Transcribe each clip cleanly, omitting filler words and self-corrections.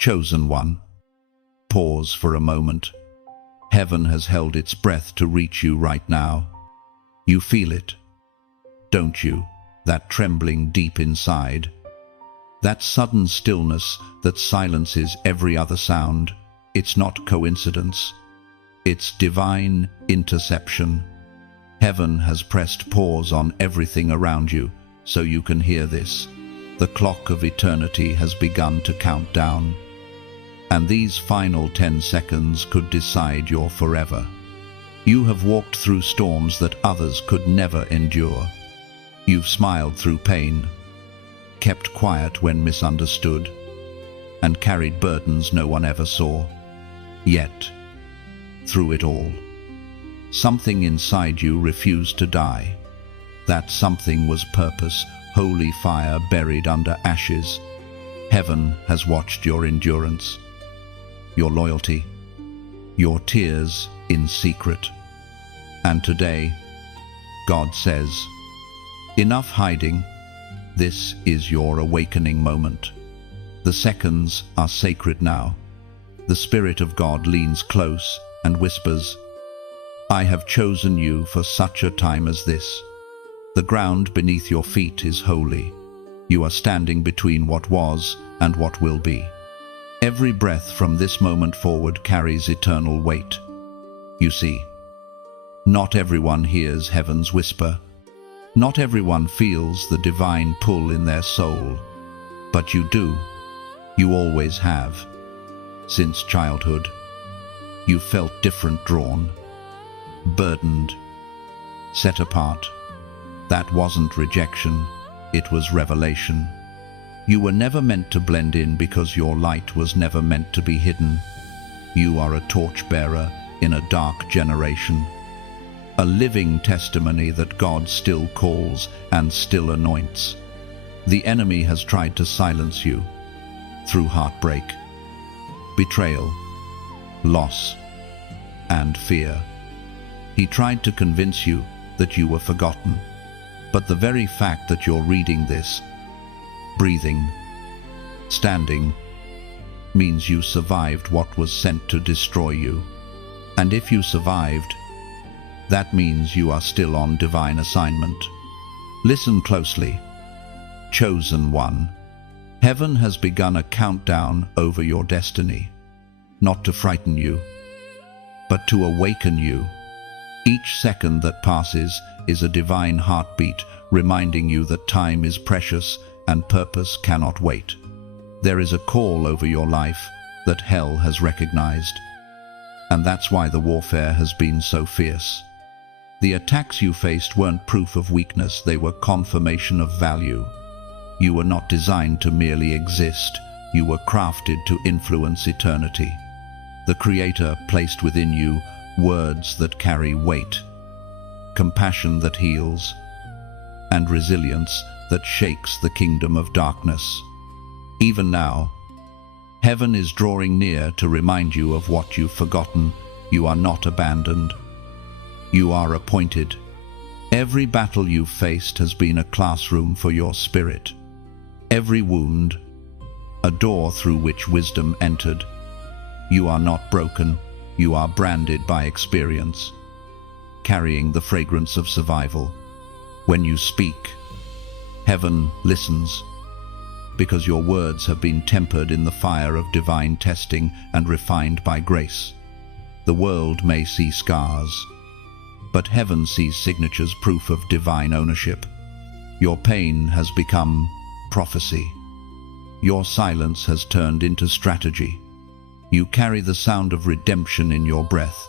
Chosen one, pause for a moment. Heaven has held its breath to reach you right now. You feel it, don't you? That trembling deep inside. That sudden stillness that silences every other sound. It's not coincidence. It's divine interception. Heaven has pressed pause on everything around you so you can hear this. The clock of eternity has begun to count down. And these final 10 seconds could decide your forever. You have walked through storms that others could never endure. You've smiled through pain, kept quiet when misunderstood, and carried burdens no one ever saw. Yet, through it all, something inside you refused to die. That something was purpose, holy fire buried under ashes. Heaven has watched your endurance, your loyalty, your tears in secret. And today, God says, enough hiding. This is your awakening moment. The seconds are sacred now. The Spirit of God leans close and whispers, I have chosen you for such a time as this. The ground beneath your feet is holy. You are standing between what was and what will be. Every breath from this moment forward carries eternal weight. You see, not everyone hears heaven's whisper. Not everyone feels the divine pull in their soul. But you do. You always have. Since childhood, you felt different, drawn, burdened, set apart. That wasn't rejection, it was revelation. You were never meant to blend in because your light was never meant to be hidden. You are a torchbearer in a dark generation. A living testimony that God still calls and still anoints. The enemy has tried to silence you through heartbreak, betrayal, loss, and fear. He tried to convince you that you were forgotten. But the very fact that you're reading this, breathing, standing, means you survived what was sent to destroy you. And if you survived, that means you are still on divine assignment. Listen closely. Chosen one, heaven has begun a countdown over your destiny, not to frighten you, but to awaken you. Each second that passes is a divine heartbeat reminding you that time is precious and purpose cannot wait. There is a call over your life that hell has recognized, and that's why the warfare has been so fierce. The attacks you faced weren't proof of weakness, they were confirmation of value. You were not designed to merely exist, you were crafted to influence eternity. The Creator placed within you words that carry weight, compassion that heals, and resilience that shakes the kingdom of darkness. Even now, heaven is drawing near to remind you of what you've forgotten. You are not abandoned. You are appointed. Every battle you've faced has been a classroom for your spirit. Every wound, a door through which wisdom entered. You are not broken. You are branded by experience, carrying the fragrance of survival. When you speak, heaven listens, because your words have been tempered in the fire of divine testing and refined by grace. The world may see scars, but heaven sees signatures, proof of divine ownership. Your pain has become prophecy. Your silence has turned into strategy. You carry the sound of redemption in your breath.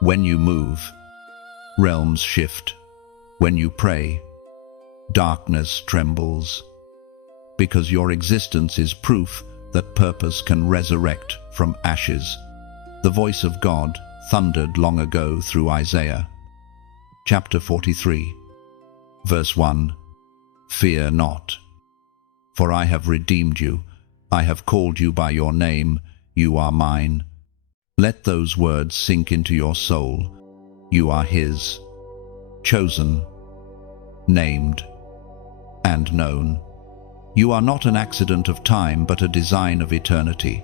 When you move, realms shift. When you pray, darkness trembles. Because your existence is proof that purpose can resurrect from ashes. The voice of God thundered long ago through Isaiah. Chapter 43, verse 1. Fear not, for I have redeemed you. I have called you by your name. You are mine. Let those words sink into your soul. You are His, chosen, named, and known. You are not an accident of time, but a design of eternity.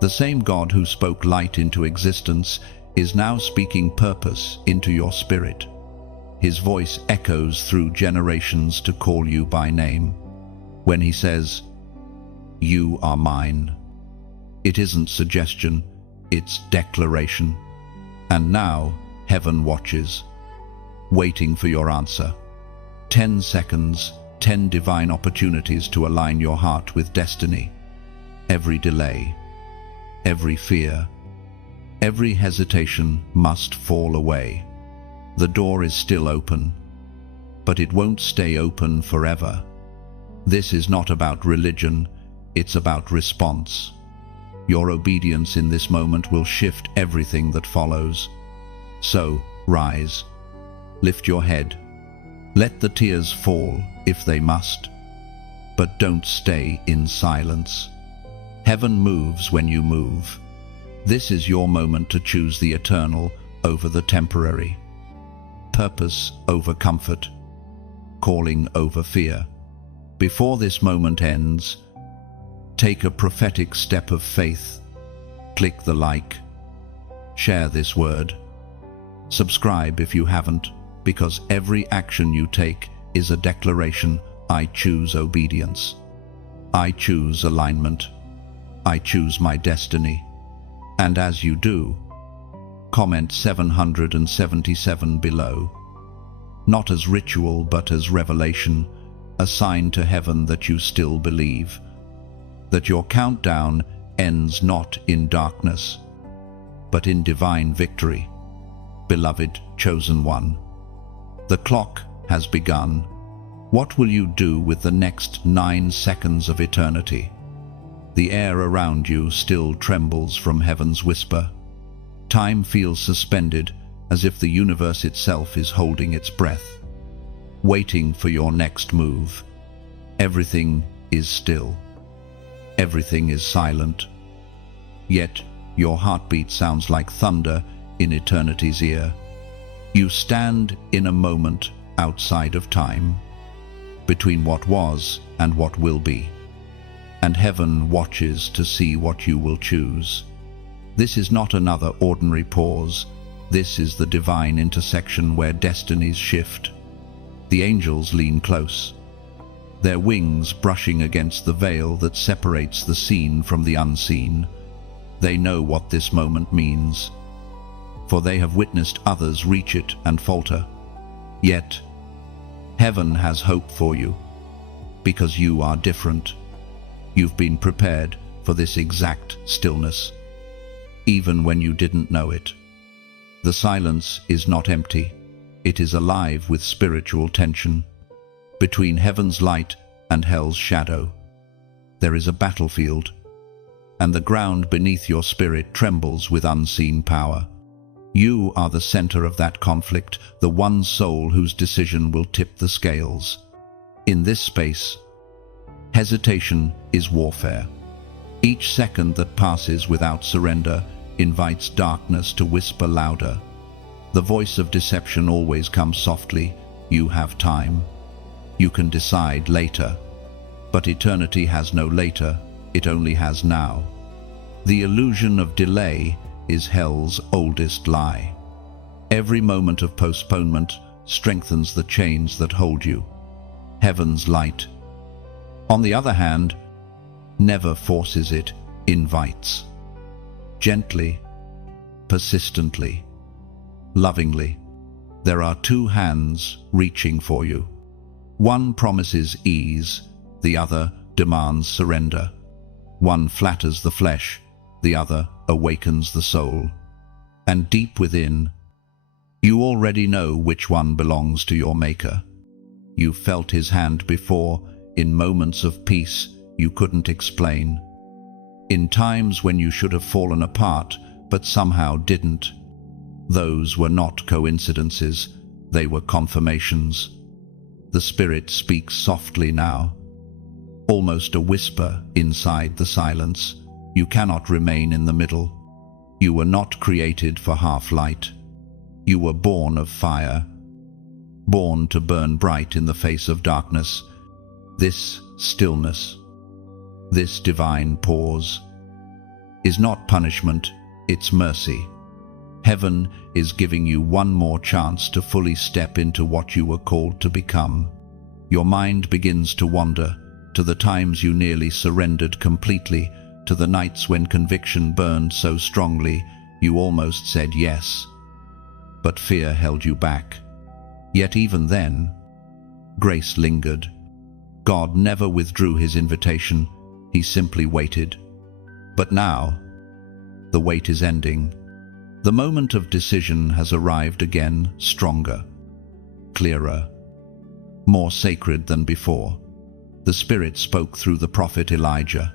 The same God who spoke light into existence is now speaking purpose into your spirit. His voice echoes through generations to call you by name. When he says, "You are mine," it isn't suggestion, it's declaration. And now, heaven watches, waiting for your answer. 10 seconds, 10 divine opportunities to align your heart with destiny. Every delay, every fear, every hesitation must fall away. The door is still open, but it won't stay open forever. This is not about religion, it's about response. Your obedience in this moment will shift everything that follows. So, rise, lift your head, let the tears fall if they must, but don't stay in silence. Heaven moves when you move. This is your moment to choose the eternal over the temporary, purpose over comfort, calling over fear. Before this moment ends, take a prophetic step of faith. Click the like, share this word, subscribe if you haven't, because every action you take is a declaration. I choose obedience. I choose alignment. I choose my destiny. And as you do, comment 777 below. Not as ritual, but as revelation, a sign to heaven that you still believe, that your countdown ends not in darkness, but in divine victory. Beloved chosen one, the clock has begun. What will you do with the next 9 seconds of eternity? The air around you still trembles from heaven's whisper. Time feels suspended, as if the universe itself is holding its breath, waiting for your next move. Everything is still. Everything is silent. Yet your heartbeat sounds like thunder in eternity's ear. You stand in a moment outside of time, between what was and what will be, and heaven watches to see what you will choose. This is not another ordinary pause. This is the divine intersection where destinies shift. The angels lean close, their wings brushing against the veil that separates the seen from the unseen. They know what this moment means, for they have witnessed others reach it and falter. Yet, heaven has hope for you, because you are different. You've been prepared for this exact stillness, even when you didn't know it. The silence is not empty. It is alive with spiritual tension. Between heaven's light and hell's shadow, there is a battlefield, and the ground beneath your spirit trembles with unseen power. You are the center of that conflict, the one soul whose decision will tip the scales. In this space, hesitation is warfare. Each second that passes without surrender invites darkness to whisper louder. The voice of deception always comes softly. You have time. You can decide later. But eternity has no later, it only has now. The illusion of delay is hell's oldest lie. Every moment of postponement strengthens the chains that hold you. Heaven's light, on the other hand, never forces it, invites. Gently, persistently, lovingly, there are two hands reaching for you. One promises ease, the other demands surrender. One flatters the flesh, the other awakens the soul. And deep within, you already know which one belongs to your Maker. You felt his hand before, in moments of peace you couldn't explain. In times when you should have fallen apart, but somehow didn't. Those were not coincidences, they were confirmations. The Spirit speaks softly now, almost a whisper inside the silence. You cannot remain in the middle. You were not created for half-light. You were born of fire, born to burn bright in the face of darkness. This stillness, this divine pause, is not punishment, it's mercy. Heaven is giving you one more chance to fully step into what you were called to become. Your mind begins to wander, to the times you nearly surrendered completely, to the nights when conviction burned so strongly you almost said yes. But fear held you back. Yet even then, grace lingered. God never withdrew his invitation, he simply waited. But now, the wait is ending. The moment of decision has arrived again, stronger, clearer, more sacred than before. The Spirit spoke through the prophet Elijah.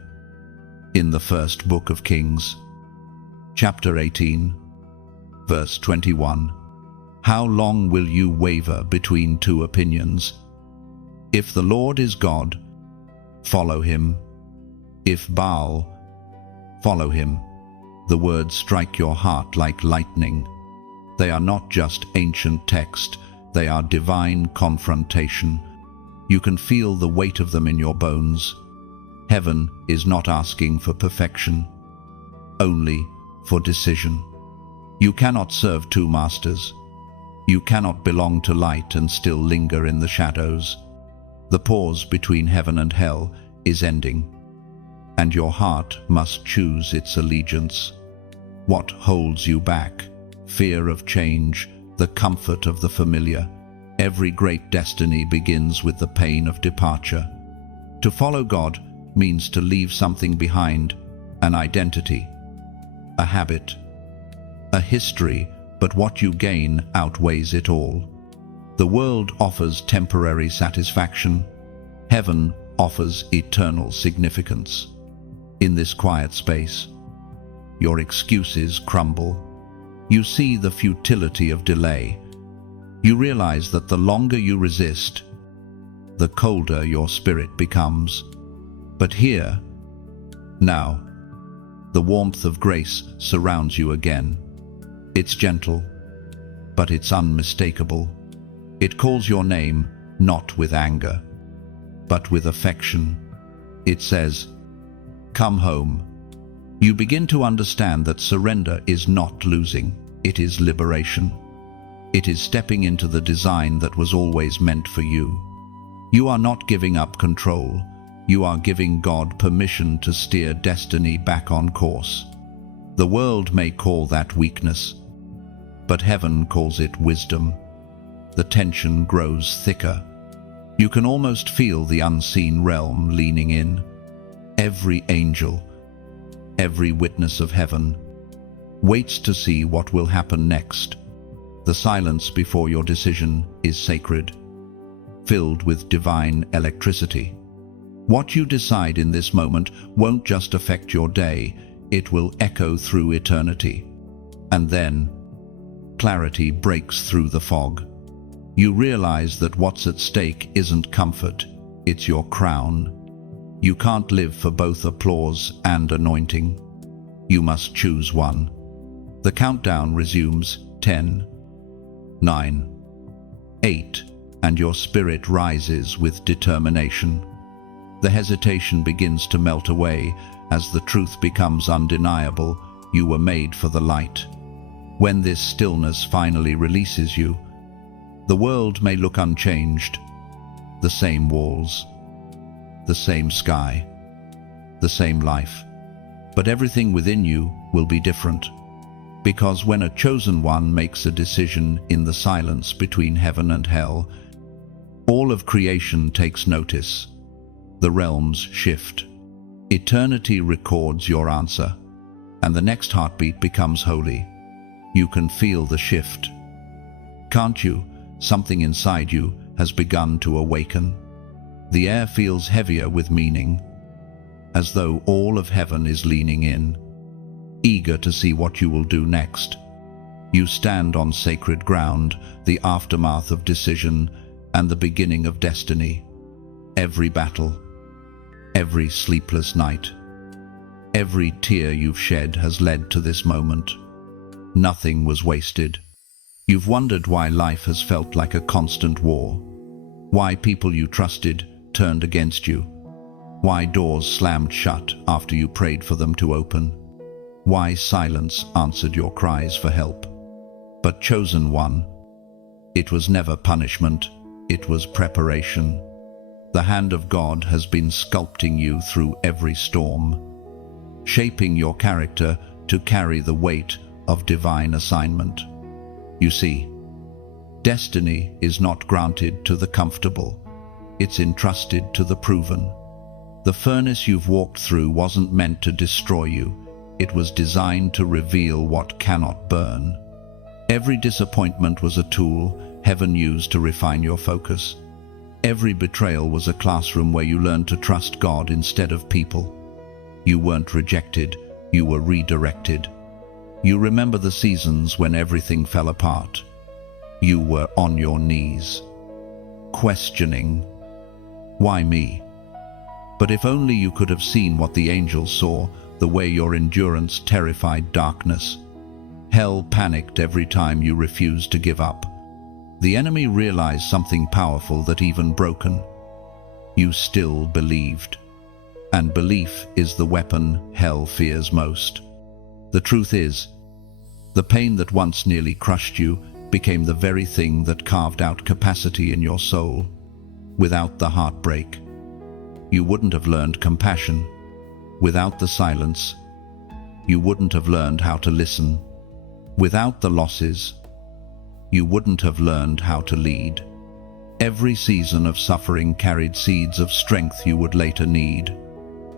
In the first book of Kings, chapter 18, verse 21, "How long will you waver between two opinions? If the Lord is God, follow him. If Baal, follow him." The words strike your heart like lightning. They are not just ancient text, they are divine confrontation. You can feel the weight of them in your bones. Heaven is not asking for perfection, only for decision. You cannot serve two masters. You cannot belong to light and still linger in the shadows. The pause between heaven and hell is ending, and your heart must choose its allegiance. What holds you back? Fear of change, the comfort of the familiar. Every great destiny begins with the pain of departure. To follow God means to leave something behind, an identity, a habit, a history, but what you gain outweighs it all. The world offers temporary satisfaction. Heaven offers eternal significance. In this quiet space, your excuses crumble. You see the futility of delay. You realize that the longer you resist, the colder your spirit becomes. But here, now, the warmth of grace surrounds you again. It's gentle, but it's unmistakable. It calls your name not with anger, but with affection. It says, "Come home." You begin to understand that surrender is not losing, it is liberation. It is stepping into the design that was always meant for you. You are not giving up control, you are giving God permission to steer destiny back on course. The world may call that weakness, but heaven calls it wisdom. The tension grows thicker. You can almost feel the unseen realm leaning in. Every angel, every witness of heaven, waits to see what will happen next. The silence before your decision is sacred, filled with divine electricity. What you decide in this moment won't just affect your day, it will echo through eternity. And then, clarity breaks through the fog. You realize that what's at stake isn't comfort, it's your crown. You can't live for both applause and anointing. You must choose one. The countdown resumes. 10, 9, 8, and your spirit rises with determination. The hesitation begins to melt away as the truth becomes undeniable. You were made for the light. When this stillness finally releases you, the world may look unchanged. The same walls, the same sky, the same life. But everything within you will be different. Because when a chosen one makes a decision in the silence between heaven and hell, all of creation takes notice. The realms shift. Eternity records your answer, and the next heartbeat becomes holy. You can feel the shift. Can't you? Something inside you has begun to awaken. The air feels heavier with meaning, as though all of heaven is leaning in, eager to see what you will do next. You stand on sacred ground, the aftermath of decision and the beginning of destiny. Every battle, every sleepless night, every tear you've shed has led to this moment. Nothing was wasted. You've wondered why life has felt like a constant war, why people you trusted turned against you, why doors slammed shut after you prayed for them to open. Why silence answered your cries for help. But chosen one, it was never punishment, it was preparation. The hand of God has been sculpting you through every storm, shaping your character to carry the weight of divine assignment. You see, destiny is not granted to the comfortable, it's entrusted to the proven. The furnace you've walked through wasn't meant to destroy you, it was designed to reveal what cannot burn. Every disappointment was a tool heaven used to refine your focus. Every betrayal was a classroom where you learned to trust God instead of people. You weren't rejected, you were redirected. You remember the seasons when everything fell apart. You were on your knees, questioning, why me? But if only you could have seen what the angels saw, the way your endurance terrified darkness. Hell panicked every time you refused to give up. The enemy realized something powerful that even broken, you still believed. And belief is the weapon hell fears most. The truth is, the pain that once nearly crushed you became the very thing that carved out capacity in your soul. Without the heartbreak, you wouldn't have learned compassion. Without the silence, you wouldn't have learned how to listen. Without the losses, you wouldn't have learned how to lead. Every season of suffering carried seeds of strength you would later need.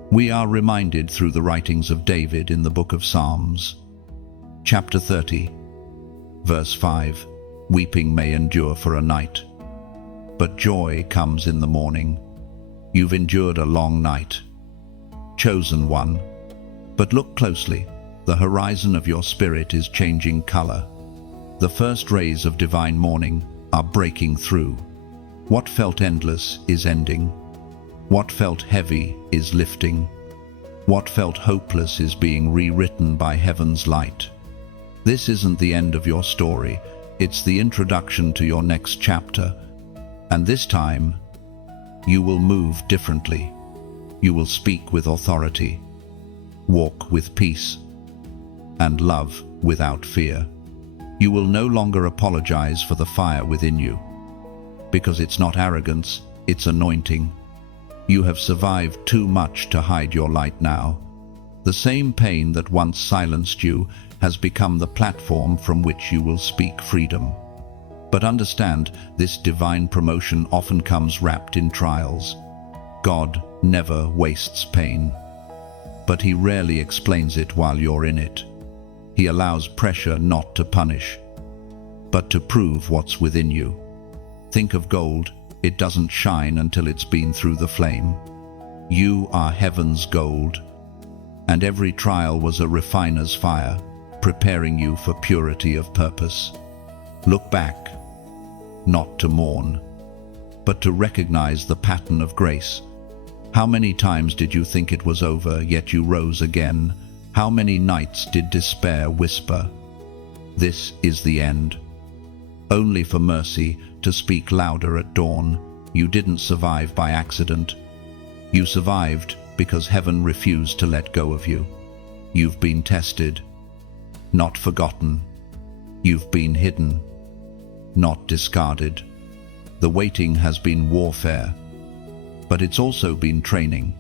We are reminded through the writings of David in the book of Psalms. Chapter 30, verse 5, weeping may endure for a night, but joy comes in the morning. You've endured a long night, chosen one, but look closely. The horizon of your spirit is changing color. The first rays of divine morning are breaking through. What felt endless is ending. What felt heavy is lifting. What felt hopeless is being rewritten by heaven's light. This isn't the end of your story, it's the introduction to your next chapter. And this time, you will move differently. You will speak with authority, walk with peace, and love without fear. You will no longer apologize for the fire within you, because it's not arrogance, it's anointing. You have survived too much to hide your light now. The same pain that once silenced you has become the platform from which you will speak freedom. But understand, this divine promotion often comes wrapped in trials. God never wastes pain, but He rarely explains it while you're in it. He allows pressure not to punish, but to prove what's within you. Think of gold, it doesn't shine until it's been through the flame. You are heaven's gold, and every trial was a refiner's fire, preparing you for purity of purpose. Look back, not to mourn, but to recognize the pattern of grace. How many times did you think it was over, yet you rose again? How many nights did despair whisper, "This is the end," only for mercy to speak louder at dawn? You didn't survive by accident. You survived because heaven refused to let go of you. You've been tested, not forgotten. You've been hidden, not discarded. The waiting has been warfare, but it's also been training.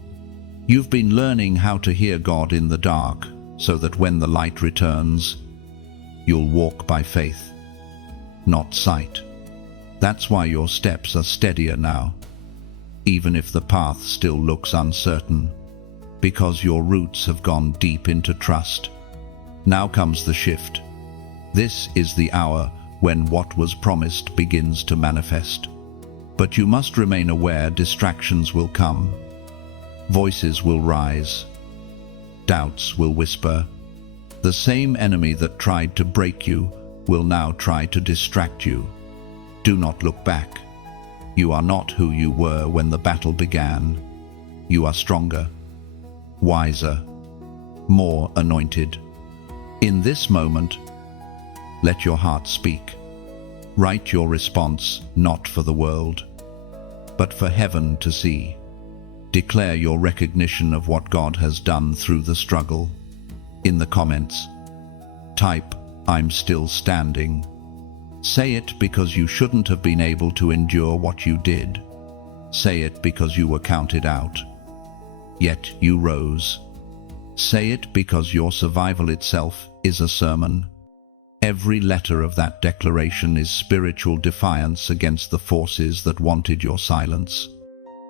You've been learning how to hear God in the dark, so that when the light returns, you'll walk by faith, not sight. That's why your steps are steadier now, even if the path still looks uncertain, because your roots have gone deep into trust. Now comes the shift. This is the hour when what was promised begins to manifest. But you must remain aware distractions will come. Voices will rise. Doubts will whisper. The same enemy that tried to break you will now try to distract you. Do not look back. You are not who you were when the battle began. You are stronger, wiser, more anointed. In this moment, let your heart speak. Write your response not for the world, but for heaven to see. Declare your recognition of what God has done through the struggle. In the comments, type, "I'm still standing." Say it because you shouldn't have been able to endure what you did. Say it because you were counted out, yet you rose. Say it because your survival itself is a sermon. Every letter of that declaration is spiritual defiance against the forces that wanted your silence.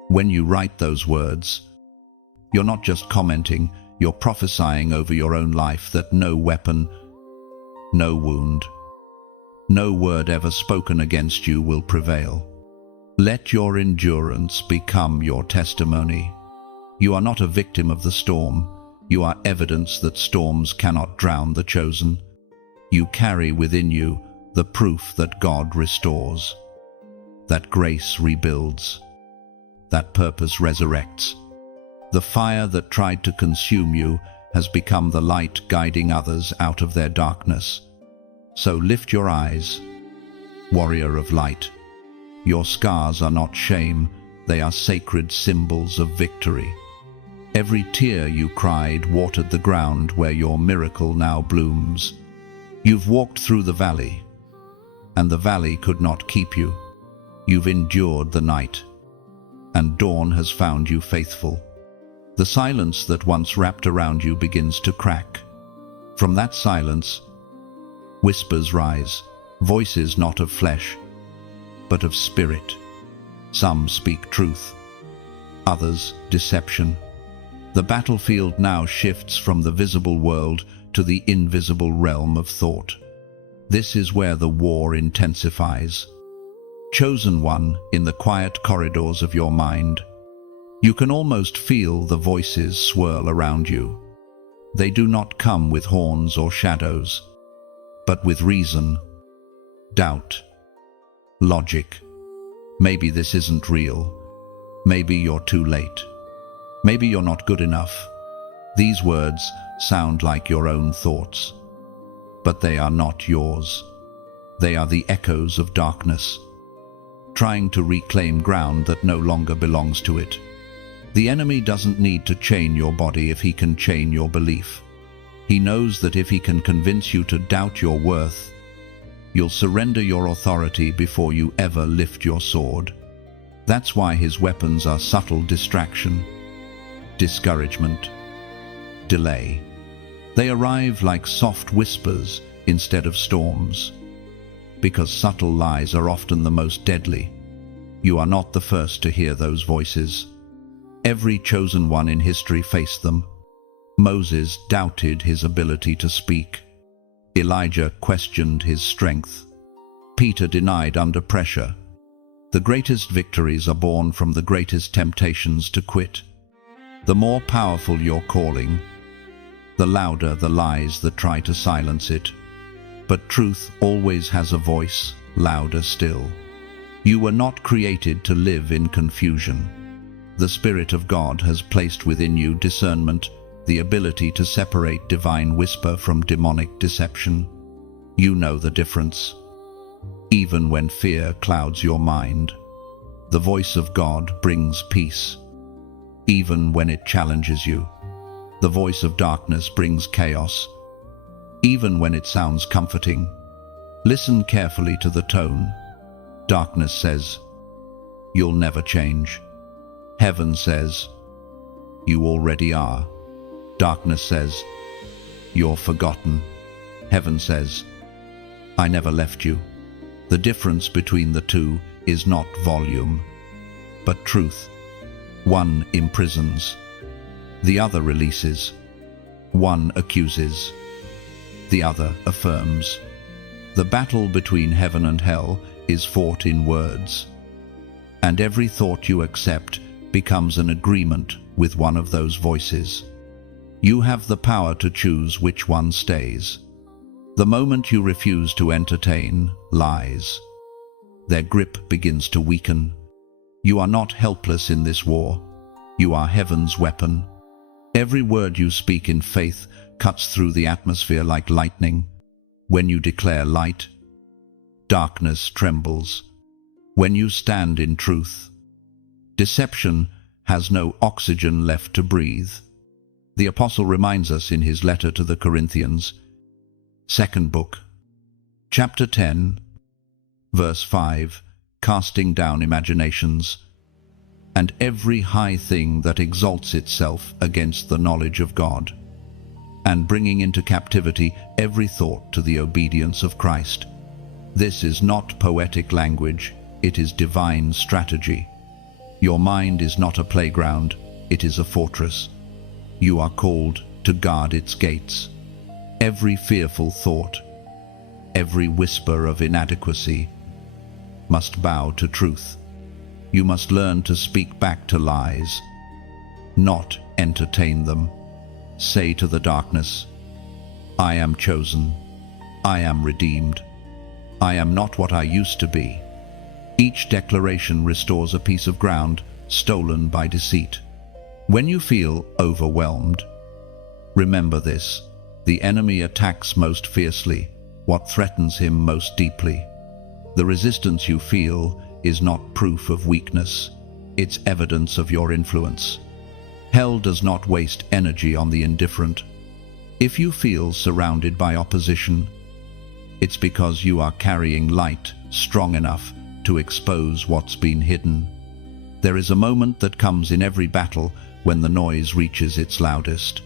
When you write those words, you're not just commenting, you're prophesying over your own life that no weapon, no wound, no word ever spoken against you will prevail. Let your endurance become your testimony. You are not a victim of the storm. You are evidence that storms cannot drown the chosen. You carry within you the proof that God restores, that grace rebuilds, that purpose resurrects. The fire that tried to consume you has become the light guiding others out of their darkness. So lift your eyes, warrior of light. Your scars are not shame, they are sacred symbols of victory. Every tear you cried watered the ground where your miracle now blooms. You've walked through the valley, and the valley could not keep you. You've endured the night, and dawn has found you faithful. The silence that once wrapped around you begins to crack. From that silence, whispers rise, voices not of flesh, but of spirit. Some speak truth, others deception. The battlefield now shifts from the visible world to the invisible realm of thought. This is where the war intensifies. Chosen one, in the quiet corridors of your mind, you can almost feel the voices swirl around you. They do not come with horns or shadows, but with reason, doubt, logic. Maybe this isn't real. Maybe you're too late. Maybe you're not good enough. These words sound like your own thoughts, but they are not yours. They are the echoes of darkness, trying to reclaim ground that no longer belongs to it. The enemy doesn't need to chain your body if he can chain your belief. He knows that if he can convince you to doubt your worth, you'll surrender your authority before you ever lift your sword. That's why his weapons are subtle distraction, discouragement, delay. They arrive like soft whispers instead of storms, because subtle lies are often the most deadly. You are not the first to hear those voices. Every chosen one in history faced them. Moses doubted his ability to speak. Elijah questioned his strength. Peter denied under pressure. The greatest victories are born from the greatest temptations to quit. The more powerful your calling, the louder the lies that try to silence it. But truth always has a voice, louder still. You were not created to live in confusion. The Spirit of God has placed within you discernment, the ability to separate divine whisper from demonic deception. You know the difference. Even when fear clouds your mind, the voice of God brings peace. Even when it challenges you, the voice of darkness brings chaos. Even when it sounds comforting, listen carefully to the tone. Darkness says, "You'll never change." Heaven says, "You already are." Darkness says, "You're forgotten." Heaven says, "I never left you." The difference between the two is not volume, but truth. One imprisons, the other releases. One accuses, the other affirms. The battle between heaven and hell is fought in words, and every thought you accept becomes an agreement with one of those voices. You have the power to choose which one stays. The moment you refuse to entertain lies, their grip begins to weaken. You are not helpless in this war. You are heaven's weapon. Every word you speak in faith cuts through the atmosphere like lightning. When you declare light, darkness trembles. When you stand in truth, deception has no oxygen left to breathe. The apostle reminds us in his letter to the Corinthians, second book, chapter 10, verse 5, casting down imaginations, and every high thing that exalts itself against the knowledge of God, and bringing into captivity every thought to the obedience of Christ. This is not poetic language, it is divine strategy. Your mind is not a playground, it is a fortress. You are called to guard its gates. Every fearful thought, every whisper of inadequacy must bow to truth. You must learn to speak back to lies, not entertain them. Say to the darkness, I am chosen, I am redeemed, I am not what I used to be. Each declaration restores a piece of ground stolen by deceit. When you feel overwhelmed, remember this: the enemy attacks most fiercely what threatens him most deeply. The resistance you feel is not proof of weakness, it's evidence of your influence. Hell does not waste energy on the indifferent. If you feel surrounded by opposition, it's because you are carrying light strong enough to expose what's been hidden. There is a moment that comes in every battle when the noise reaches its loudest.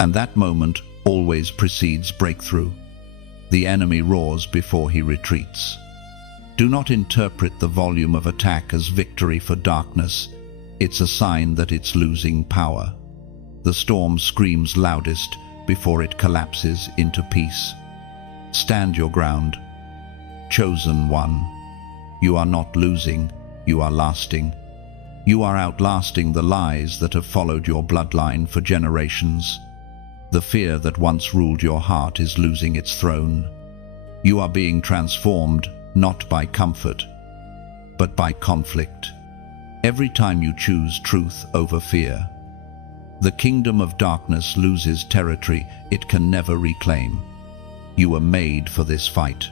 And that moment always precedes breakthrough. The enemy roars before he retreats. Do not interpret the volume of attack as victory for darkness. It's a sign that it's losing power. The storm screams loudest before it collapses into peace. Stand your ground. Chosen one. You are not losing, you are lasting. You are outlasting the lies that have followed your bloodline for generations. The fear that once ruled your heart is losing its throne. You are being transformed not by comfort, but by conflict. Every time you choose truth over fear, the kingdom of darkness loses territory it can never reclaim. You were made for this fight.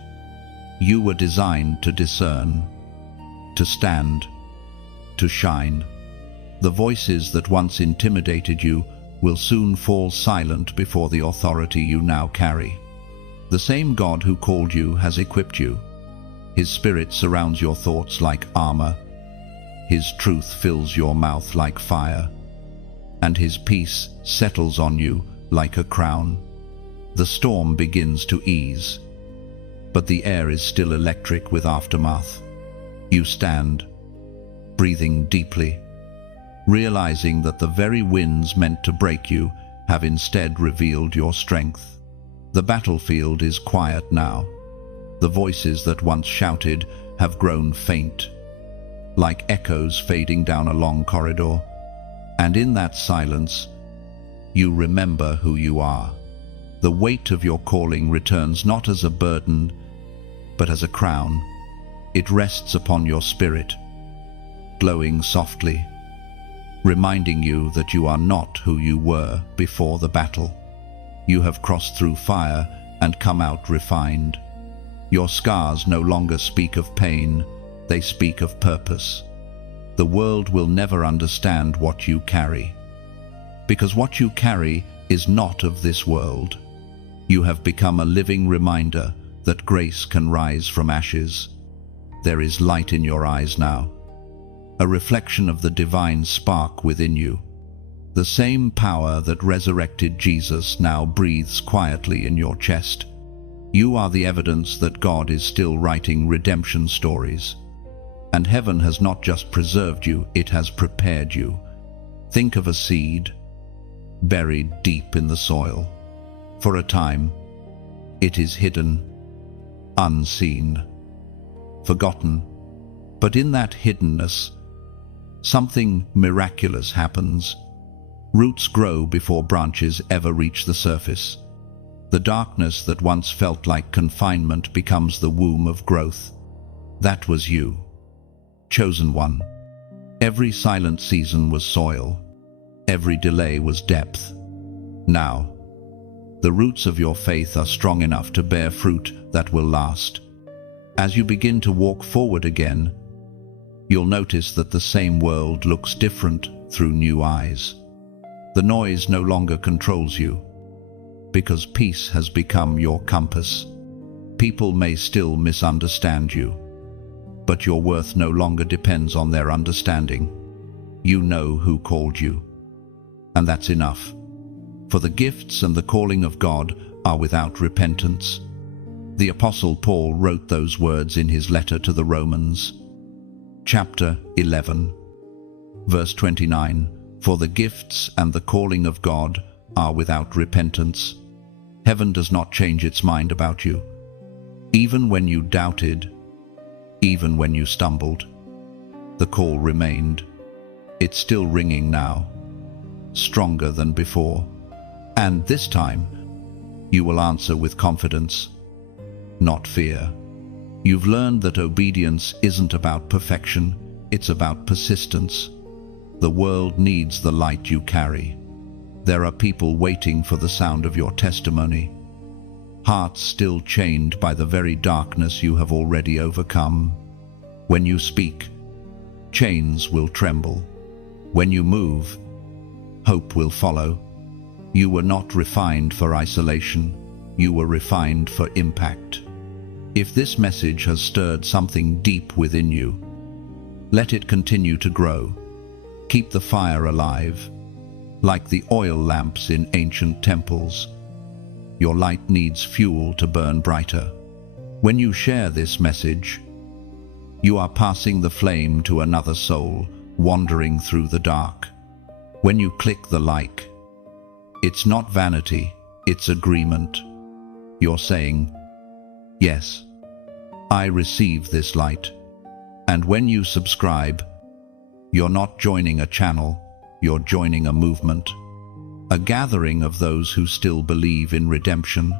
You were designed to discern, to stand, to shine. The voices that once intimidated you will soon fall silent before the authority you now carry. The same God who called you has equipped you. His Spirit surrounds your thoughts like armor. His truth fills your mouth like fire. And His peace settles on you like a crown. The storm begins to ease, but the air is still electric with aftermath. You stand, breathing deeply, realizing that the very winds meant to break you have instead revealed your strength. The battlefield is quiet now. The voices that once shouted have grown faint, like echoes fading down a long corridor. And in that silence, you remember who you are. The weight of your calling returns not as a burden, but as a crown. It rests upon your spirit, glowing softly, reminding you that you are not who you were before the battle. You have crossed through fire and come out refined. Your scars no longer speak of pain, they speak of purpose. The world will never understand what you carry, because what you carry is not of this world. You have become a living reminder that grace can rise from ashes. There is light in your eyes now, a reflection of the divine spark within you. The same power that resurrected Jesus now breathes quietly in your chest. You are the evidence that God is still writing redemption stories. And heaven has not just preserved you, it has prepared you. Think of a seed buried deep in the soil. For a time, it is hidden, unseen, forgotten. But in that hiddenness, something miraculous happens. Roots grow before branches ever reach the surface. The darkness that once felt like confinement becomes the womb of growth. That was you, chosen one. Every silent season was soil. Every delay was depth. Now, the roots of your faith are strong enough to bear fruit that will last. As you begin to walk forward again, you'll notice that the same world looks different through new eyes. The noise no longer controls you, because peace has become your compass. People may still misunderstand you, but your worth no longer depends on their understanding. You know who called you, and that's enough. For the gifts and the calling of God are without repentance. The Apostle Paul wrote those words in his letter to the Romans, chapter 11, verse 29. For the gifts and the calling of God are without repentance. Heaven does not change its mind about you. Even when you doubted, even when you stumbled, the call remained. It's still ringing now, stronger than before. And this time, you will answer with confidence, not fear. You've learned that obedience isn't about perfection, it's about persistence. The world needs the light you carry. There are people waiting for the sound of your testimony. Hearts still chained by the very darkness you have already overcome. When you speak, chains will tremble. When you move, hope will follow. You were not refined for isolation. You were refined for impact. If this message has stirred something deep within you, let it continue to grow. Keep the fire alive, like the oil lamps in ancient temples. Your light needs fuel to burn brighter. When you share this message, you are passing the flame to another soul, wandering through the dark. When you click the like, it's not vanity, it's agreement. You're saying, yes, I receive this light. And when you subscribe, you're not joining a channel, you're joining a movement. A gathering of those who still believe in redemption,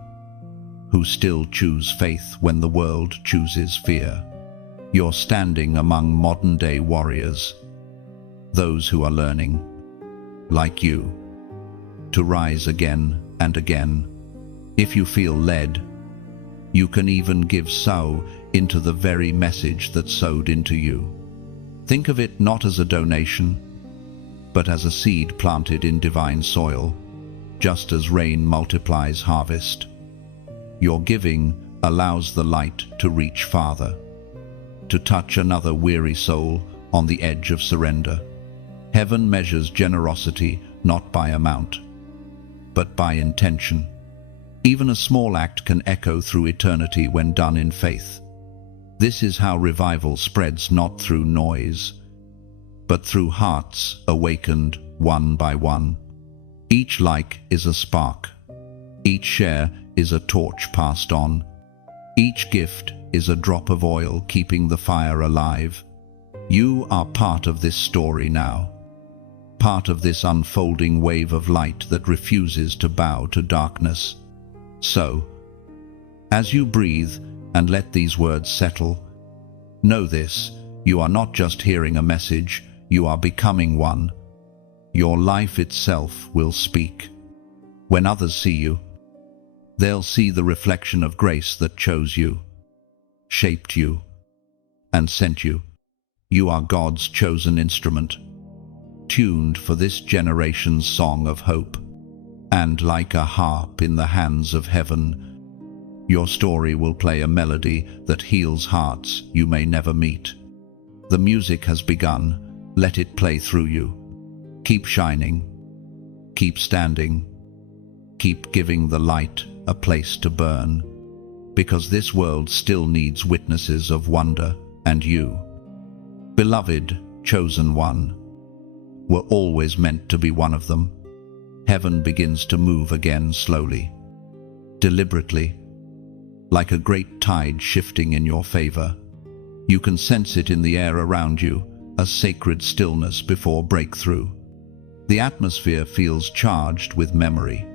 who still choose faith when the world chooses fear. You're standing among modern-day warriors, those who are learning, like you, to rise again and again. If you feel led, you can even give sow into the very message that sowed into you. Think of it not as a donation, but as a seed planted in divine soil, just as rain multiplies harvest. Your giving allows the light to reach farther, to touch another weary soul on the edge of surrender. Heaven measures generosity not by amount, but by intention. Even a small act can echo through eternity when done in faith. This is how revival spreads, not through noise, but through hearts awakened one by one. Each like is a spark. Each share is a torch passed on. Each gift is a drop of oil keeping the fire alive. You are part of this story now, part of this unfolding wave of light that refuses to bow to darkness. So, as you breathe and let these words settle, know this: you are not just hearing a message, you are becoming one. Your life itself will speak. When others see you, they'll see the reflection of grace that chose you, shaped you, and sent you. You are God's chosen instrument, tuned for this generation's song of hope. And like a harp in the hands of heaven, your story will play a melody that heals hearts you may never meet. The music has begun. Let it play through you. Keep shining. Keep standing. Keep giving the light a place to burn, because this world still needs witnesses of wonder, and you, beloved, chosen one, were always meant to be one of them. Heaven begins to move again slowly, deliberately, like a great tide shifting in your favor. You can sense it in the air around you, a sacred stillness before breakthrough. The atmosphere feels charged with memory,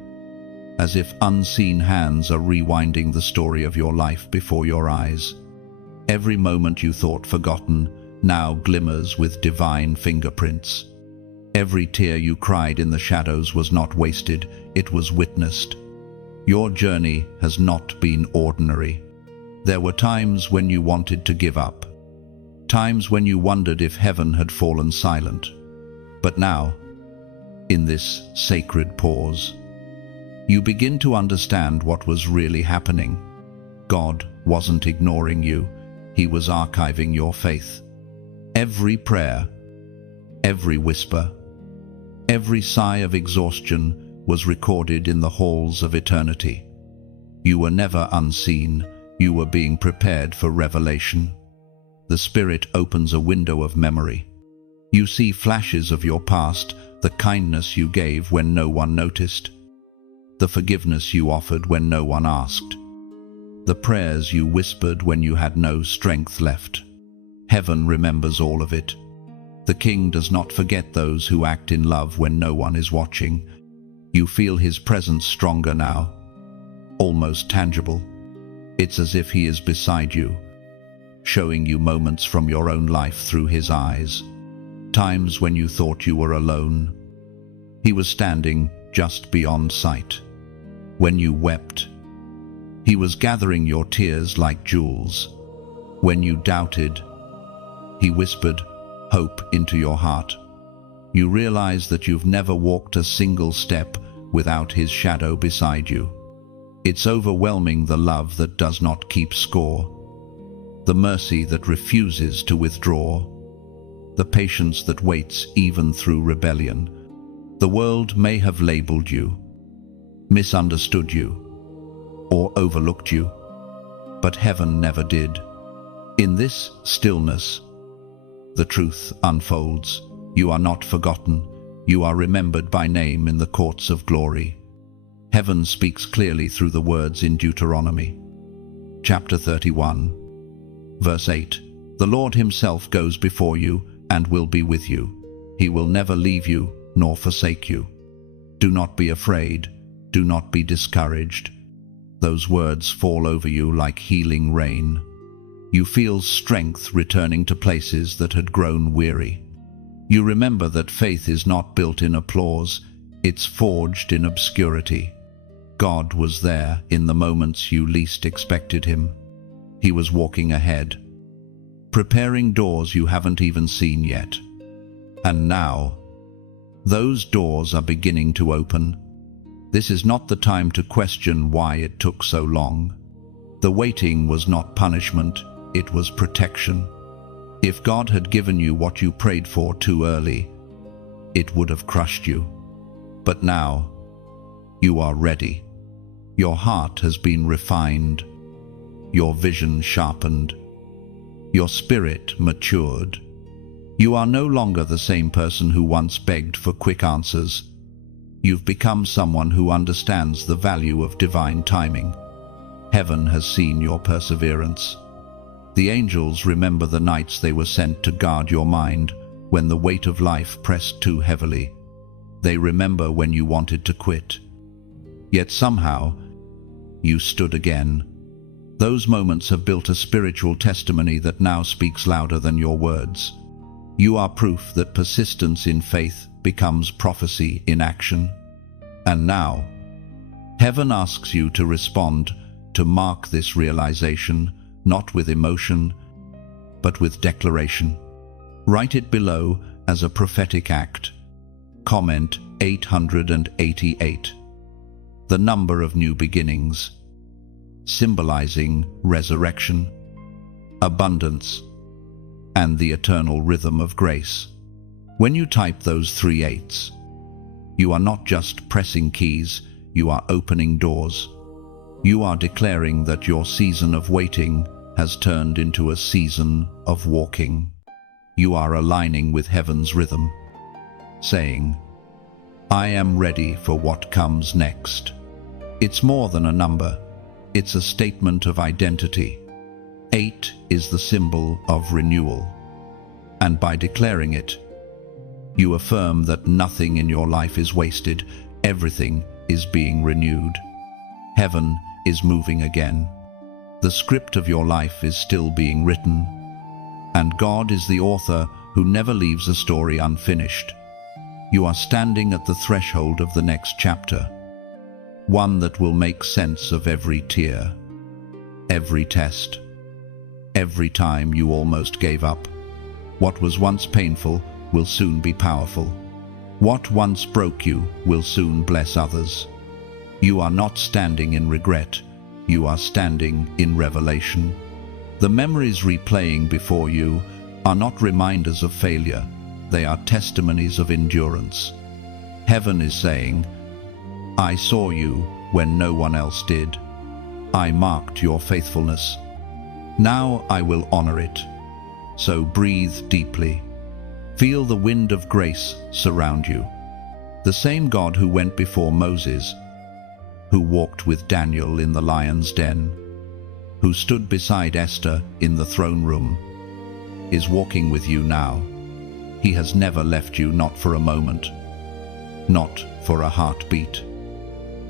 as if unseen hands are rewinding the story of your life before your eyes. Every moment you thought forgotten now glimmers with divine fingerprints. Every tear you cried in the shadows was not wasted, it was witnessed. Your journey has not been ordinary. There were times when you wanted to give up, times when you wondered if heaven had fallen silent. But now, In this sacred pause, you begin to understand what was really happening. God wasn't ignoring you, He was archiving your faith. Every prayer, every whisper, every sigh of exhaustion was recorded in the halls of eternity. You were never unseen, you were being prepared for revelation. The Spirit opens a window of memory. You see flashes of your past, the kindness you gave when no one noticed, the forgiveness you offered when no one asked, the prayers you whispered when you had no strength left. Heaven remembers all of it. The King does not forget those who act in love when no one is watching. You feel His presence stronger now, almost tangible. It's as if He is beside you, showing you moments from your own life through His eyes. Times when you thought you were alone. He was standing just beyond sight. When you wept, He was gathering your tears like jewels. When you doubted, He whispered hope into your heart. You realize that you've never walked a single step without His shadow beside you. It's overwhelming, the love that does not keep score, the mercy that refuses to withdraw, the patience that waits even through rebellion. The world may have labeled you, misunderstood you, or overlooked you, but heaven never did. In this stillness, the truth unfolds. You are not forgotten. You are remembered by name in the courts of glory. Heaven speaks clearly through the words in Deuteronomy. Chapter 31, verse 8. The Lord Himself goes before you and will be with you. He will never leave you nor forsake you. Do not be afraid. Do not be discouraged. Those words fall over you like healing rain. You feel strength returning to places that had grown weary. You remember that faith is not built in applause, it's forged in obscurity. God was there in the moments you least expected Him. He was walking ahead, preparing doors you haven't even seen yet. And now, those doors are beginning to open. This is not the time to question why it took so long. The waiting was not punishment, it was protection. If God had given you what you prayed for too early, it would have crushed you. But now, you are ready. Your heart has been refined, your vision sharpened, your spirit matured. You are no longer the same person who once begged for quick answers. You've become someone who understands the value of divine timing. Heaven has seen your perseverance. The angels remember the nights they were sent to guard your mind when the weight of life pressed too heavily. They remember when you wanted to quit. Yet somehow, you stood again. Those moments have built a spiritual testimony that now speaks louder than your words. You are proof that persistence in faith becomes prophecy in action. And now, heaven asks you to respond, to mark this realization, not with emotion, but with declaration. Write it below as a prophetic act. Comment 888, the number of new beginnings, symbolizing resurrection, abundance, and the eternal rhythm of grace. When you type those 3 8s, you are not just pressing keys, you are opening doors. You are declaring that your season of waiting has turned into a season of walking. You are aligning with heaven's rhythm, saying, I am ready for what comes next. It's more than a number. It's a statement of identity. 8 is the symbol of renewal. And by declaring it, you affirm that nothing in your life is wasted. Everything is being renewed. Heaven is moving again. The script of your life is still being written. And God is the author who never leaves a story unfinished. You are standing at the threshold of the next chapter, one that will make sense of every tear, every test, every time you almost gave up. What was once painful will soon be powerful. What once broke you will soon bless others. You are not standing in regret, you are standing in revelation. The memories replaying before you are not reminders of failure, they are testimonies of endurance. Heaven is saying, I saw you when no one else did. I marked your faithfulness. Now I will honor it. So breathe deeply. Feel the wind of grace surround you. The same God who went before Moses, who walked with Daniel in the lion's den, who stood beside Esther in the throne room, is walking with you now. He has never left you, not for a moment, not for a heartbeat,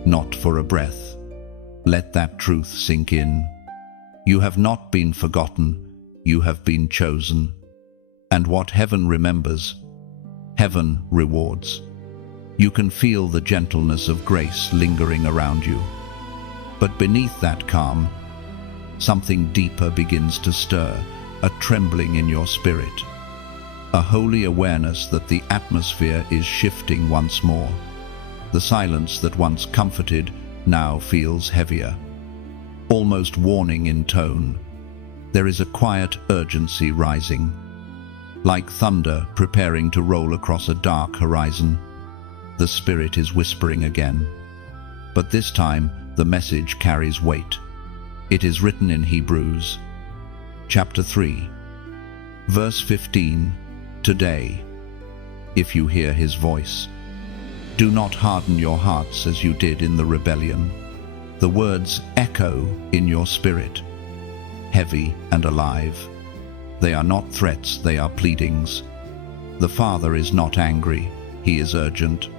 not for a breath. Let that truth sink in. You have not been forgotten, you have been chosen. And what heaven remembers, heaven rewards. You can feel the gentleness of grace lingering around you. But beneath that calm, something deeper begins to stir, a trembling in your spirit, a holy awareness that the atmosphere is shifting once more. The silence that once comforted now feels heavier, almost warning in tone. There is a quiet urgency rising, like thunder preparing to roll across a dark horizon. The Spirit is whispering again. But this time, the message carries weight. It is written in Hebrews, chapter 3, verse 15, Today, if you hear his voice, do not harden your hearts as you did in the rebellion. The words echo in your spirit, heavy and alive. They are not threats, they are pleadings. The Father is not angry, he is urgent.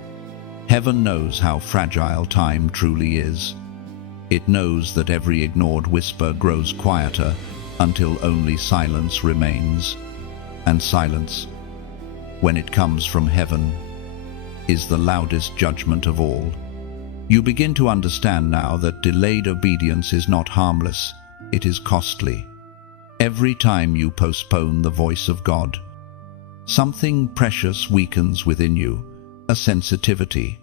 Heaven knows how fragile time truly is. It knows that every ignored whisper grows quieter until only silence remains. And silence, when it comes from heaven, is the loudest judgment of all. You begin to understand now that delayed obedience is not harmless, it is costly. Every time you postpone the voice of God, something precious weakens within you, a sensitivity,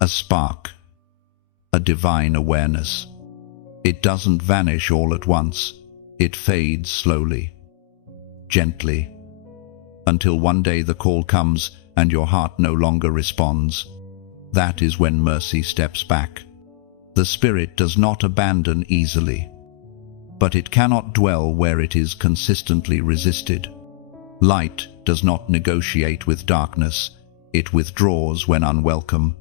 a spark, a divine awareness. It doesn't vanish all at once, it fades slowly, gently, until one day the call comes and your heart no longer responds. That is when mercy steps back. The Spirit does not abandon easily, but it cannot dwell where it is consistently resisted. Light does not negotiate with darkness, it withdraws when unwelcome.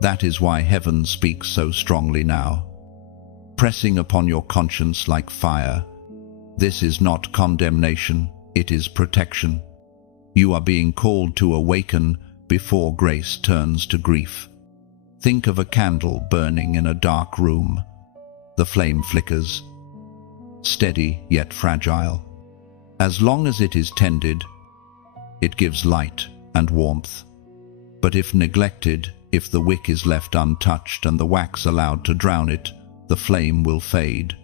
That is why heaven speaks so strongly now, pressing upon your conscience like fire. This is not condemnation, it is protection. You are being called to awaken before grace turns to grief. Think of a candle burning in a dark room. The flame flickers, steady yet fragile. As long as it is tended, it gives light and warmth. But if neglected, if the wick is left untouched and the wax allowed to drown it, the flame will fade,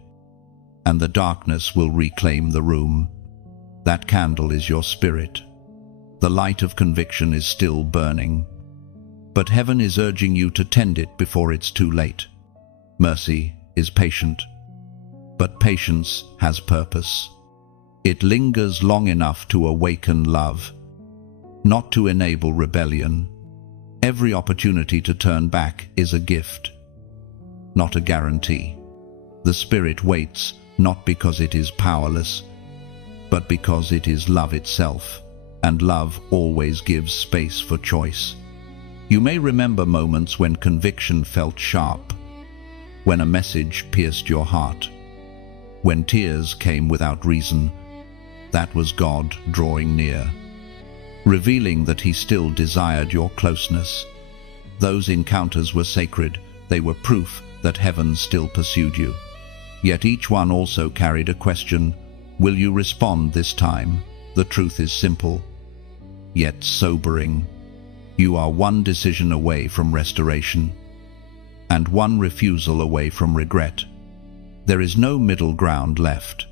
and the darkness will reclaim the room. That candle is your spirit. The light of conviction is still burning, but heaven is urging you to tend it before it's too late. Mercy is patient, but patience has purpose. It lingers long enough to awaken love, not to enable rebellion. Every opportunity to turn back is a gift, not a guarantee. The Spirit waits not because it is powerless, but because it is love itself. And love always gives space for choice. You may remember moments when conviction felt sharp, when a message pierced your heart, when tears came without reason. That was God drawing near, revealing that he still desired your closeness. Those encounters were sacred, they were proof that heaven still pursued you. Yet each one also carried a question: will you respond this time? The truth is simple, yet sobering. You are one decision away from restoration, and one refusal away from regret. There is no middle ground left.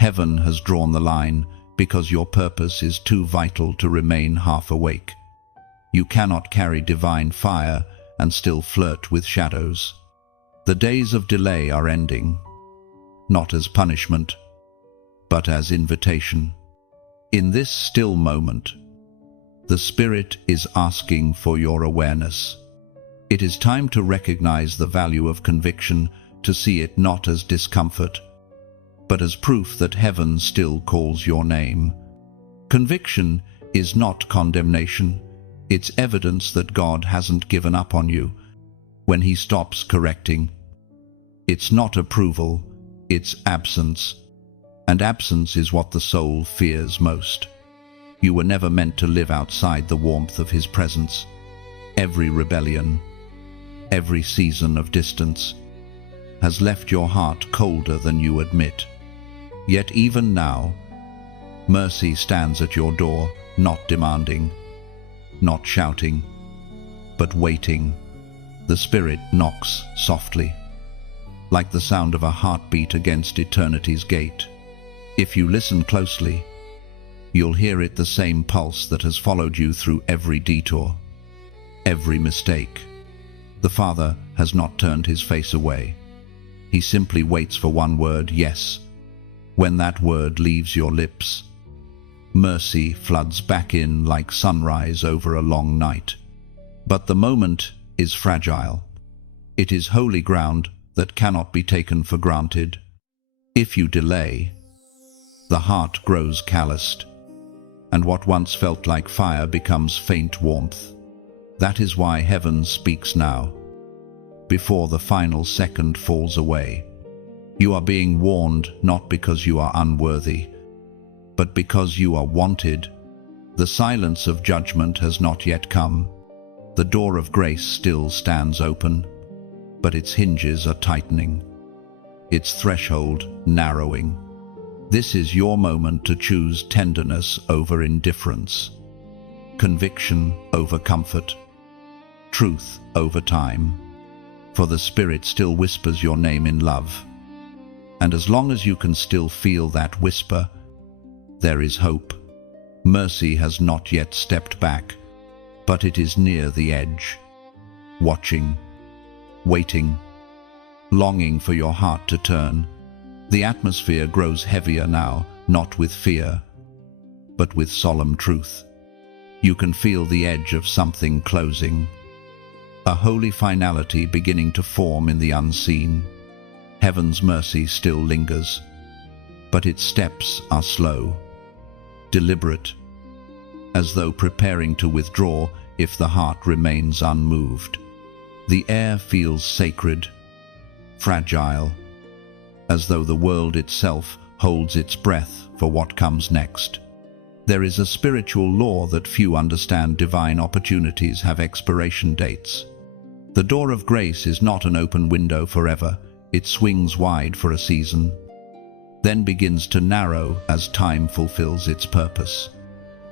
Heaven has drawn the line because your purpose is too vital to remain half awake. You cannot carry divine fire and still flirt with shadows. The days of delay are ending, not as punishment, but as invitation. In this still moment, the Spirit is asking for your awareness. It is time to recognize the value of conviction, to see it not as discomfort, but as proof that heaven still calls your name. Conviction is not condemnation. It's evidence that God hasn't given up on you when He stops correcting. It's not approval, it's absence. And absence is what the soul fears most. You were never meant to live outside the warmth of His presence. Every rebellion, every season of distance has left your heart colder than you admit. Yet even now, mercy stands at your door, not demanding, not shouting, but waiting. The Spirit knocks softly, like the sound of a heartbeat against eternity's gate. If you listen closely, you'll hear it, the same pulse that has followed you through every detour, every mistake. The Father has not turned His face away. He simply waits for one word, yes. When that word leaves your lips, mercy floods back in like sunrise over a long night. But the moment is fragile. It is holy ground that cannot be taken for granted. If you delay, the heart grows calloused, and what once felt like fire becomes faint warmth. That is why heaven speaks now, before the final second falls away. You are being warned not because you are unworthy, but because you are wanted. The silence of judgment has not yet come. The door of grace still stands open, but its hinges are tightening, its threshold narrowing. This is your moment to choose tenderness over indifference, conviction over comfort, truth over time. For the Spirit still whispers your name in love. And as long as you can still feel that whisper, there is hope. Mercy has not yet stepped back, but it is near the edge, watching, waiting, longing for your heart to turn. The atmosphere grows heavier now, not with fear, but with solemn truth. You can feel the edge of something closing, a holy finality beginning to form in the unseen. Heaven's mercy still lingers, but its steps are slow, deliberate, as though preparing to withdraw if the heart remains unmoved. The air feels sacred, fragile, as though the world itself holds its breath for what comes next. There is a spiritual law that few understand: divine opportunities have expiration dates. The door of grace is not an open window forever. It swings wide for a season, then begins to narrow as time fulfills its purpose.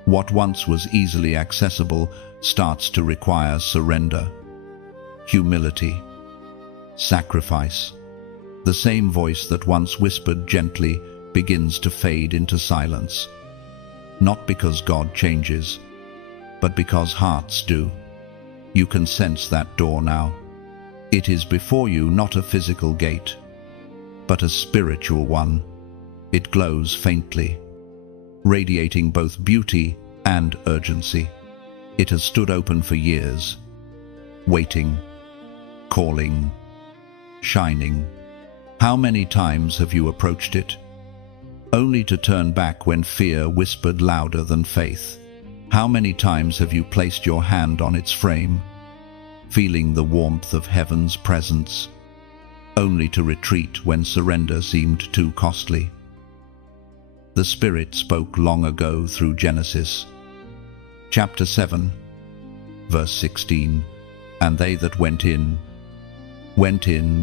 What once was easily accessible starts to require surrender, humility, sacrifice. The same voice that once whispered gently begins to fade into silence. Not because God changes, but because hearts do. You can sense that door now. It is before you, not a physical gate, but a spiritual one. It glows faintly, radiating both beauty and urgency. It has stood open for years, waiting, calling, shining. How many times have you approached it, only to turn back when fear whispered louder than faith? How many times have you placed your hand on its frame, feeling the warmth of heaven's presence, only to retreat when surrender seemed too costly? The Spirit spoke long ago through Genesis, chapter 7, verse 16, "And they that went in,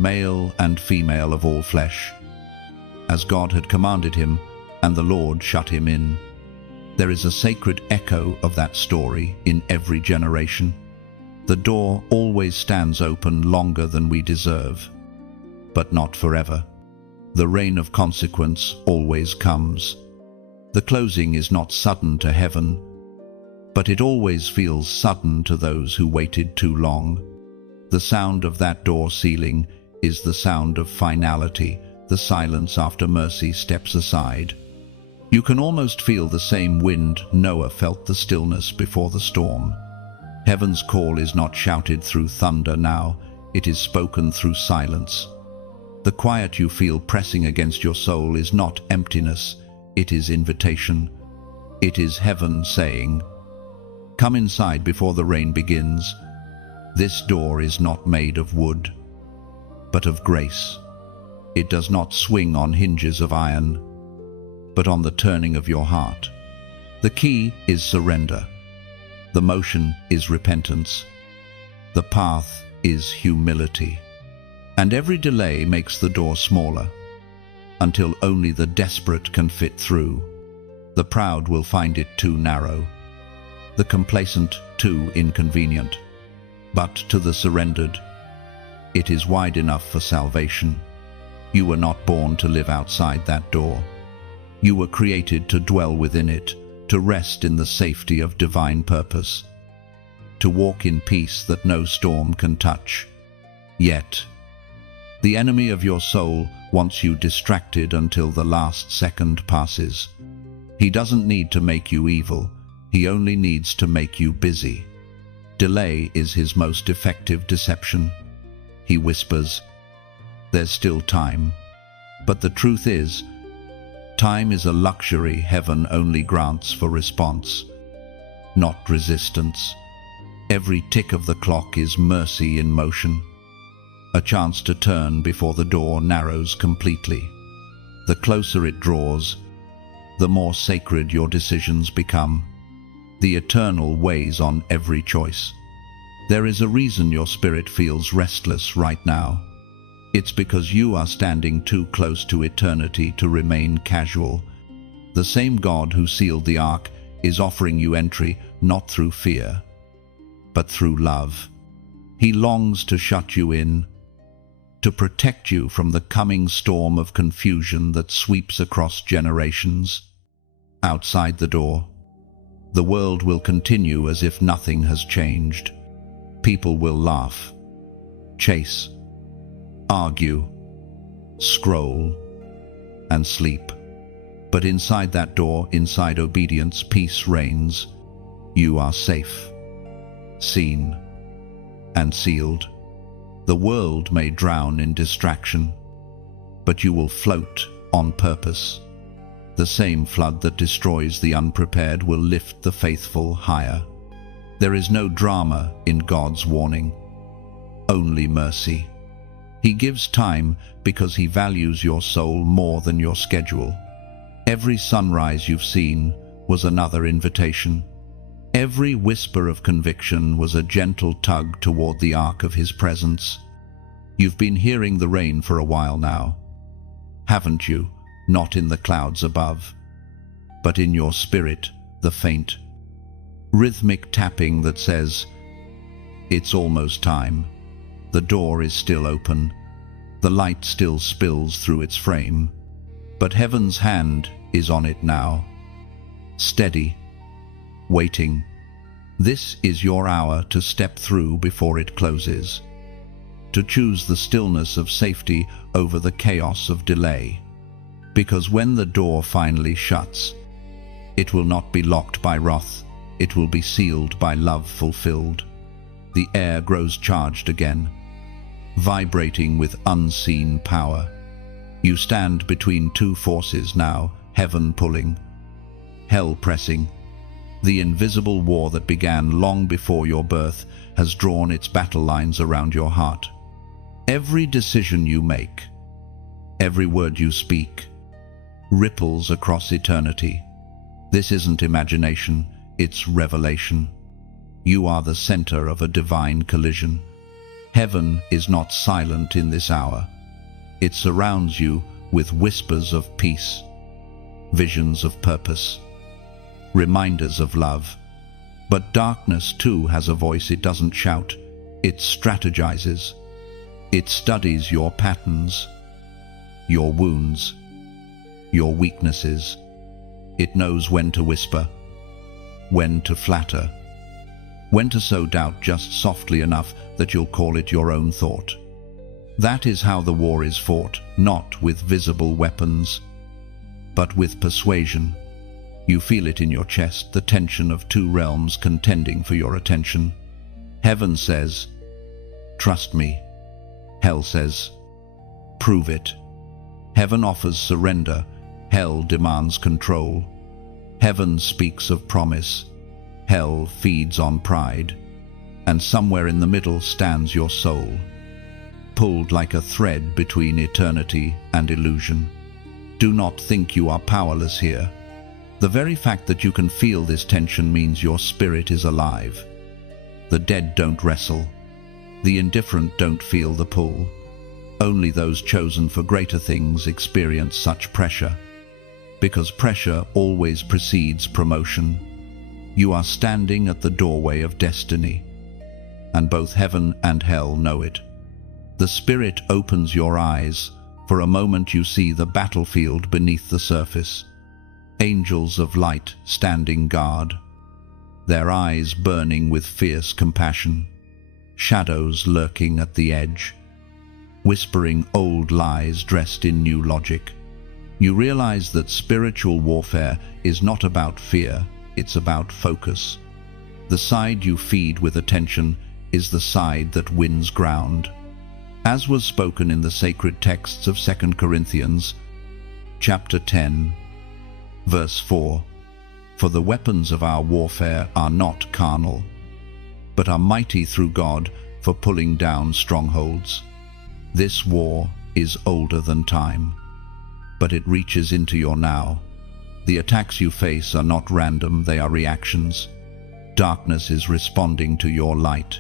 male and female of all flesh, as God had commanded him, and the Lord shut him in." There is a sacred echo of that story in every generation. The door always stands open longer than we deserve, but not forever. The reign of consequence always comes. The closing is not sudden to heaven, but it always feels sudden to those who waited too long. The sound of that door sealing is the sound of finality, the silence after mercy steps aside. You can almost feel the same wind Noah felt the stillness before the storm. Heaven's call is not shouted through thunder now, it is spoken through silence. The quiet you feel pressing against your soul is not emptiness, it is invitation. It is heaven saying, "Come inside before the rain begins." This door is not made of wood, but of grace. It does not swing on hinges of iron, but on the turning of your heart. The key is surrender. The motion is repentance. The path is humility. And every delay makes the door smaller, until only the desperate can fit through. The proud will find it too narrow, the complacent too inconvenient. But to the surrendered, it is wide enough for salvation. You were not born to live outside that door. You were created to dwell within it, to rest in the safety of divine purpose, to walk in peace that no storm can touch. Yet, the enemy of your soul wants you distracted until the last second passes. He doesn't need to make you evil, he only needs to make you busy. Delay is his most effective deception. He whispers, "There's still time." But the truth is, time is a luxury heaven only grants for response, not resistance. Every tick of the clock is mercy in motion, a chance to turn before the door narrows completely. The closer it draws, the more sacred your decisions become. The eternal weighs on every choice. There is a reason your spirit feels restless right now. It's because you are standing too close to eternity to remain casual. The same God who sealed the ark is offering you entry not through fear, but through love. He longs to shut you in, to protect you from the coming storm of confusion that sweeps across generations. Outside the door, the world will continue as if nothing has changed. People will laugh, chase, argue, scroll, and sleep. But inside that door, inside obedience, peace reigns. You are safe, seen, and sealed. The world may drown in distraction, but you will float on purpose. The same flood that destroys the unprepared will lift the faithful higher. There is no drama in God's warning, only mercy. He gives time because he values your soul more than your schedule. Every sunrise you've seen was another invitation. Every whisper of conviction was a gentle tug toward the ark of his presence. You've been hearing the rain for a while now, haven't you? Not in the clouds above, but in your spirit, the faint, rhythmic tapping that says, "It's almost time." The door is still open, the light still spills through its frame, but heaven's hand is on it now, steady, waiting. This is your hour to step through before it closes, to choose the stillness of safety over the chaos of delay. Because when the door finally shuts, it will not be locked by wrath, it will be sealed by love fulfilled. The air grows charged again, vibrating with unseen power. You stand between two forces now, heaven pulling, hell pressing. The invisible war that began long before your birth has drawn its battle lines around your heart. Every decision you make, every word you speak, ripples across eternity. This isn't imagination, it's revelation. You are the center of a divine collision. Heaven is not silent in this hour. It surrounds you with whispers of peace, visions of purpose, reminders of love. But darkness too has a voice. It doesn't shout, it strategizes. It studies your patterns, your wounds, your weaknesses. It knows when to whisper, when to flatter, when to sow doubt just softly enough that you'll call it your own thought. That is how the war is fought, not with visible weapons, but with persuasion. You feel it in your chest, the tension of two realms contending for your attention. Heaven says, "Trust me." Hell says, "Prove it." Heaven offers surrender, hell demands control. Heaven speaks of promise, hell feeds on pride. And somewhere in the middle stands your soul, pulled like a thread between eternity and illusion. Do not think you are powerless here. The very fact that you can feel this tension means your spirit is alive. The dead don't wrestle. The indifferent don't feel the pull. Only those chosen for greater things experience such pressure. Because pressure always precedes promotion. You are standing at the doorway of destiny, and both heaven and hell know it. The Spirit opens your eyes. For a moment you see the battlefield beneath the surface. Angels of light standing guard, their eyes burning with fierce compassion. Shadows lurking at the edge, whispering old lies dressed in new logic. You realize that spiritual warfare is not about fear, it's about focus. The side you feed with attention is the side that wins ground. As was spoken in the sacred texts of 2 Corinthians, chapter 10, verse 4, "For the weapons of our warfare are not carnal, but are mighty through God for pulling down strongholds." This war is older than time, but it reaches into your now. The attacks you face are not random, they are reactions. Darkness is responding to your light.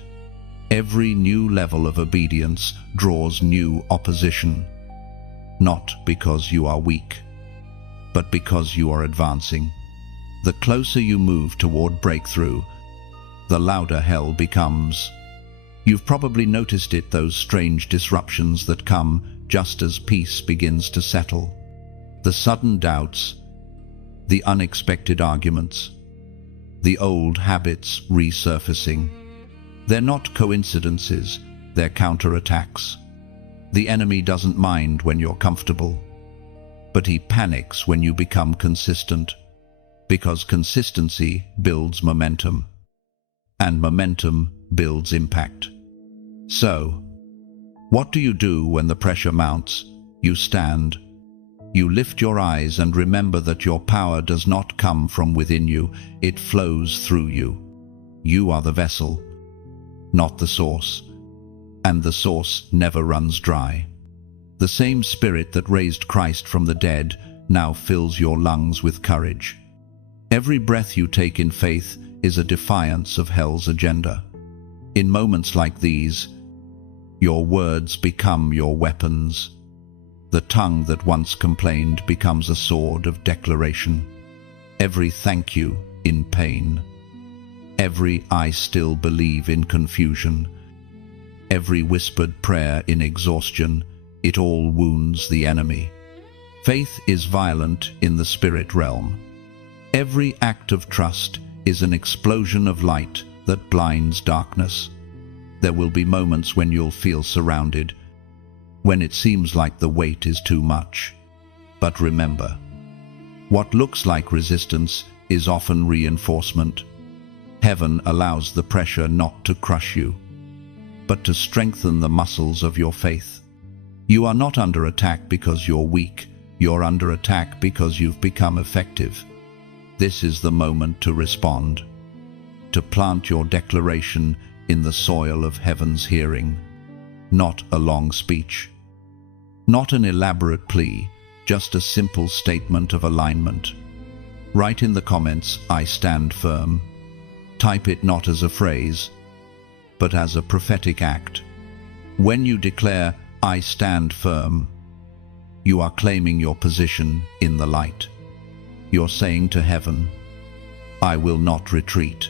Every new level of obedience draws new opposition, not because you are weak, but because you are advancing. The closer you move toward breakthrough, the louder hell becomes. You've probably noticed it, those strange disruptions that come just as peace begins to settle. The sudden doubts, the unexpected arguments, the old habits resurfacing. They're not coincidences, they're counterattacks. The enemy doesn't mind when you're comfortable, but he panics when you become consistent, because consistency builds momentum, and momentum builds impact. So, what do you do when the pressure mounts? You stand. You lift your eyes and remember that your power does not come from within you, it flows through you. You are the vessel, not the source, and the source never runs dry. The same Spirit that raised Christ from the dead now fills your lungs with courage. Every breath you take in faith is a defiance of hell's agenda. In moments like these, your words become your weapons. The tongue that once complained becomes a sword of declaration. Every thank you in pain, every "I still believe" in confusion, every whispered prayer in exhaustion, it all wounds the enemy. Faith is violent in the spirit realm. Every act of trust is an explosion of light that blinds darkness. There will be moments when you'll feel surrounded, when it seems like the weight is too much. But remember, what looks like resistance is often reinforcement. Heaven allows the pressure not to crush you, but to strengthen the muscles of your faith. You are not under attack because you're weak, you're under attack because you've become effective. This is the moment to respond, to plant your declaration in the soil of heaven's hearing. Not a long speech, not an elaborate plea, just a simple statement of alignment. Write in the comments, "I stand firm." Type it not as a phrase, but as a prophetic act. When you declare, "I stand firm," you are claiming your position in the light. You're saying to heaven, "I will not retreat."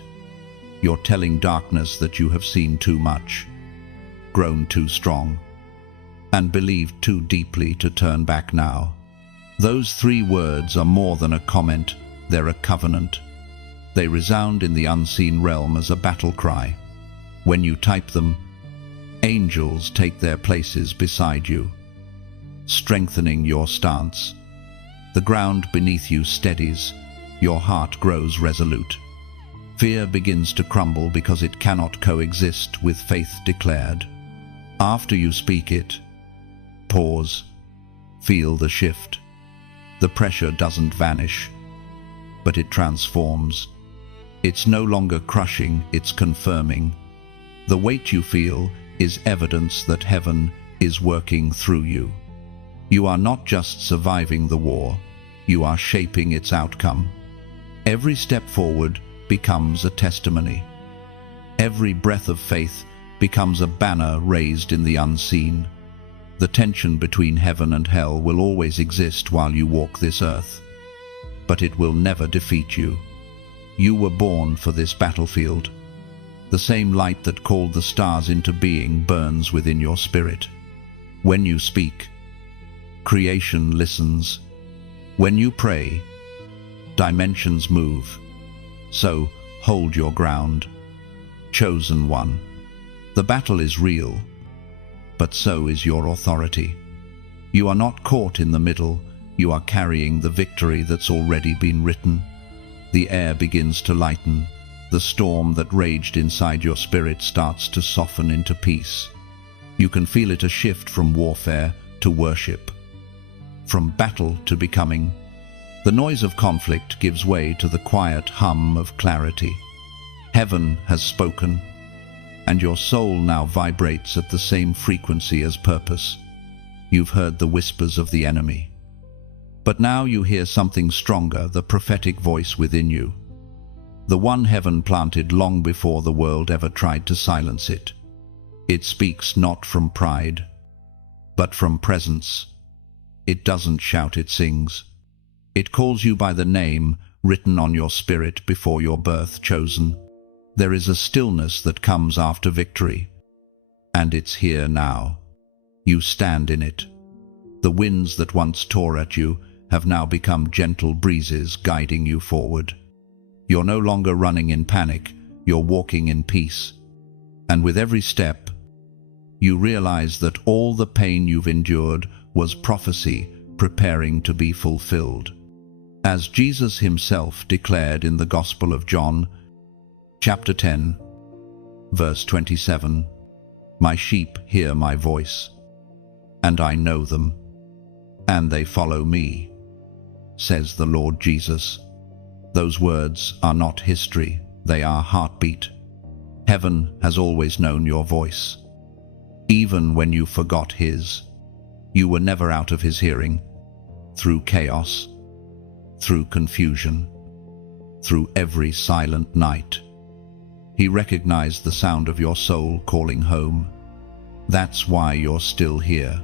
You're telling darkness that you have seen too much, grown too strong, and believed too deeply to turn back now. Those 3 words are more than a comment, they're a covenant. They resound in the unseen realm as a battle cry. When you type them, angels take their places beside you, strengthening your stance. The ground beneath you steadies, your heart grows resolute. Fear begins to crumble because it cannot coexist with faith declared. After you speak it, pause, feel the shift. The pressure doesn't vanish, but it transforms. It's no longer crushing, it's confirming. The weight you feel is evidence that heaven is working through you. You are not just surviving the war, you are shaping its outcome. Every step forward becomes a testimony. Every breath of faith becomes a banner raised in the unseen. The tension between heaven and hell will always exist while you walk this earth, but it will never defeat you. You were born for this battlefield. The same light that called the stars into being burns within your spirit. When you speak, creation listens. When you pray, dimensions move. So, hold your ground. Chosen one. The battle is real, but so is your authority. You are not caught in the middle, you are carrying the victory that's already been written. The air begins to lighten. The storm that raged inside your spirit starts to soften into peace. You can feel it, a shift from warfare to worship, from battle to becoming. The noise of conflict gives way to the quiet hum of clarity. Heaven has spoken, and your soul now vibrates at the same frequency as purpose. You've heard the whispers of the enemy, but now you hear something stronger, the prophetic voice within you. The one heaven planted long before the world ever tried to silence it. It speaks not from pride, but from presence. It doesn't shout, it sings. It calls you by the name written on your spirit before your birth, chosen. There is a stillness that comes after victory, and it's here now. You stand in it. The winds that once tore at you have now become gentle breezes guiding you forward. You're no longer running in panic, you're walking in peace. And with every step, you realize that all the pain you've endured was prophecy preparing to be fulfilled. As Jesus himself declared in the Gospel of John, chapter 10, verse 27, "My sheep hear my voice, and I know them, and they follow me," says the Lord Jesus. Those words are not history, they are heartbeat. Heaven has always known your voice. Even when you forgot his, you were never out of his hearing. Through chaos, through confusion, through every silent night, he recognized the sound of your soul calling home. That's why you're still here.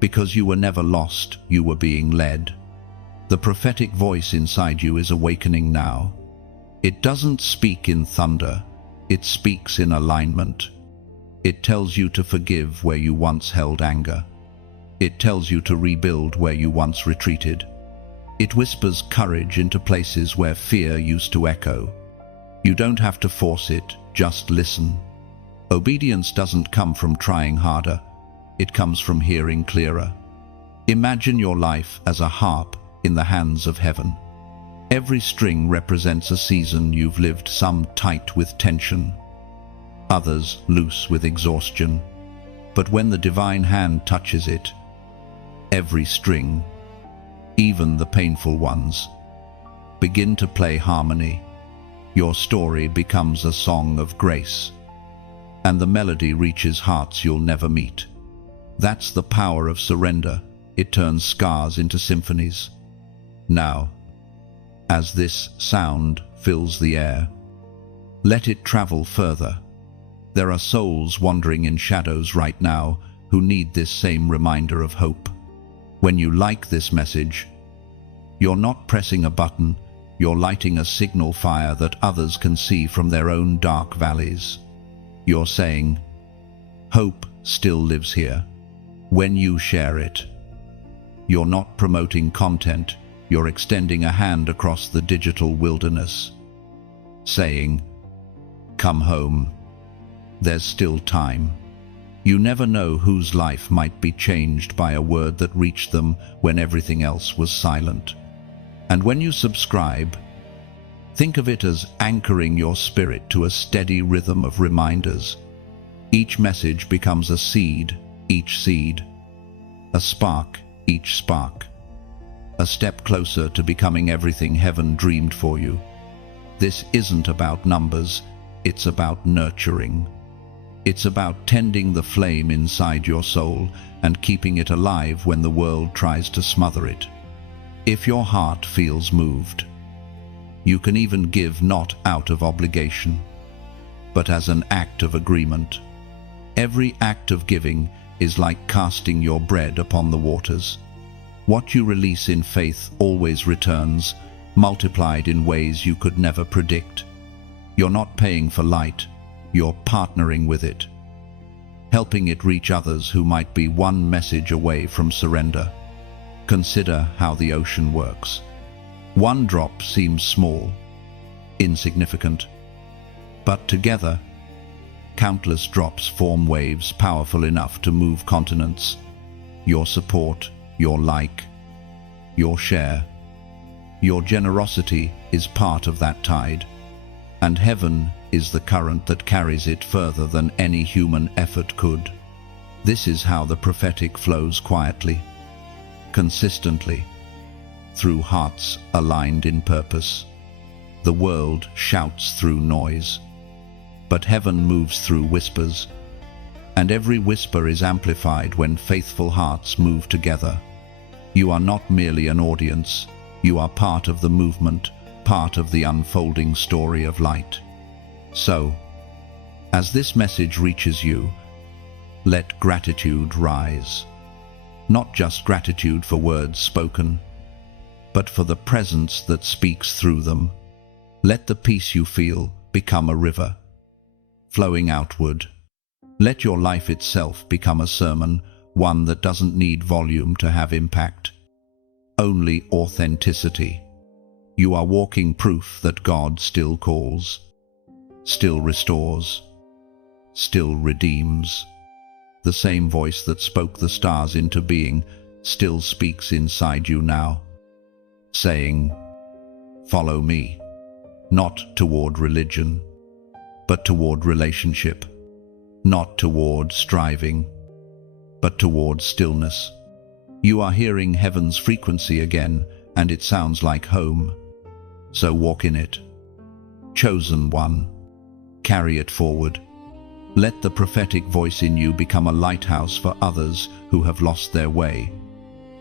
Because you were never lost, you were being led. The prophetic voice inside you is awakening now. It doesn't speak in thunder, it speaks in alignment. It tells you to forgive where you once held anger. It tells you to rebuild where you once retreated. It whispers courage into places where fear used to echo. You don't have to force it, just listen. Obedience doesn't come from trying harder, it comes from hearing clearer. Imagine your life as a harp in the hands of heaven. Every string represents a season you've lived, some tight with tension, others loose with exhaustion. But when the divine hand touches it, every string, even the painful ones, begin to play harmony. Your story becomes a song of grace, and the melody reaches hearts you'll never meet. That's the power of surrender. It turns scars into symphonies. Now, as this sound fills the air, let it travel further. There are souls wandering in shadows right now who need this same reminder of hope. When you like this message, you're not pressing a button, you're lighting a signal fire that others can see from their own dark valleys. You're saying, hope still lives here. When you share it, you're not promoting content, you're extending a hand across the digital wilderness. saying, "Come home. There's still time." You never know whose life might be changed by a word that reached them when everything else was silent. And when you subscribe, think of it as anchoring your spirit to a steady rhythm of reminders. Each message becomes a seed, each seed, a spark, each spark, a step closer to becoming everything heaven dreamed for you. This isn't about numbers, it's about nurturing. It's about tending the flame inside your soul and keeping it alive when the world tries to smother it. If your heart feels moved, you can even give not out of obligation, but as an act of agreement. Every act of giving is like casting your bread upon the waters. What you release in faith always returns, multiplied in ways you could never predict. You're not paying for light, you're partnering with it, helping it reach others who might be one message away from surrender. Consider how the ocean works. One drop seems small, insignificant, but together, countless drops form waves powerful enough to move continents. Your support, your like, your share, your generosity is part of that tide, and heaven is the current that carries it further than any human effort could. This is how the prophetic flows quietly, consistently, through hearts aligned in purpose. The world shouts through noise, but heaven moves through whispers, and every whisper is amplified when faithful hearts move together. You are not merely an audience, you are part of the movement, part of the unfolding story of light. So, as this message reaches you, let gratitude rise. Not just gratitude for words spoken, but for the presence that speaks through them. Let the peace you feel become a river, flowing outward. Let your life itself become a sermon, one that doesn't need volume to have impact, only authenticity. You are walking proof that God still calls, still restores, still redeems. The same voice that spoke the stars into being still speaks inside you now, saying, "Follow me," not toward religion, but toward relationship, not toward striving, but toward stillness. You are hearing heaven's frequency again, and it sounds like home. So walk in it. Chosen one, carry it forward. Let the prophetic voice in you become a lighthouse for others who have lost their way.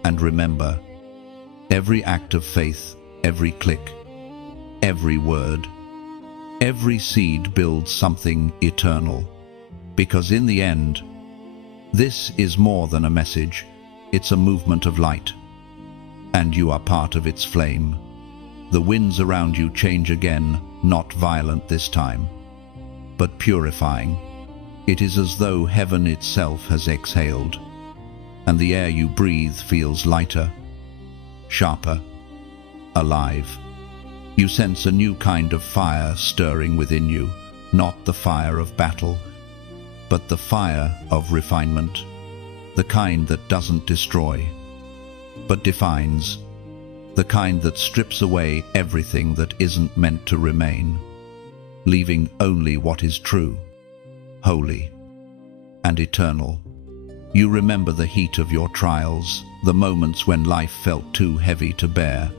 And remember, every act of faith, every click, every word, every seed builds something eternal. Because in the end, this is more than a message, it's a movement of light. And you are part of its flame. The winds around you change again, not violent this time, but purifying. It is as though heaven itself has exhaled, and the air you breathe feels lighter, sharper, alive. You sense a new kind of fire stirring within you, not the fire of battle, but the fire of refinement, the kind that doesn't destroy, but defines, the kind that strips away everything that isn't meant to remain, leaving only what is true, holy, and eternal. You remember the heat of your trials, the moments when life felt too heavy to bear,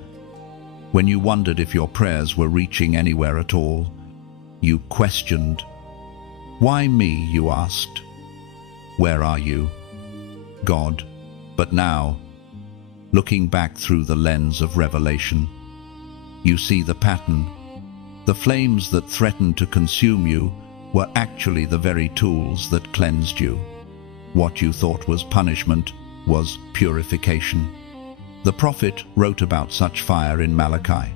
when you wondered if your prayers were reaching anywhere at all. You questioned. Why me, you asked? Where are you, God? But now, looking back through the lens of revelation, you see the pattern. The flames that threatened to consume you were actually the very tools that cleansed you. What you thought was punishment was purification. The prophet wrote about such fire in Malachi,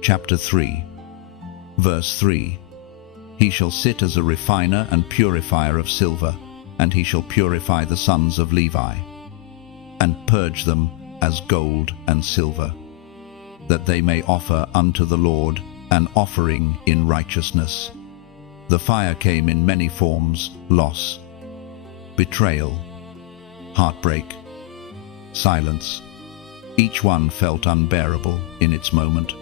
chapter 3, verse 3. He shall sit as a refiner and purifier of silver, and he shall purify the sons of Levi, and purge them as gold and silver, that they may offer unto the Lord an offering in righteousness. The fire came in many forms: loss, betrayal, heartbreak, silence. Each one felt unbearable in its moment.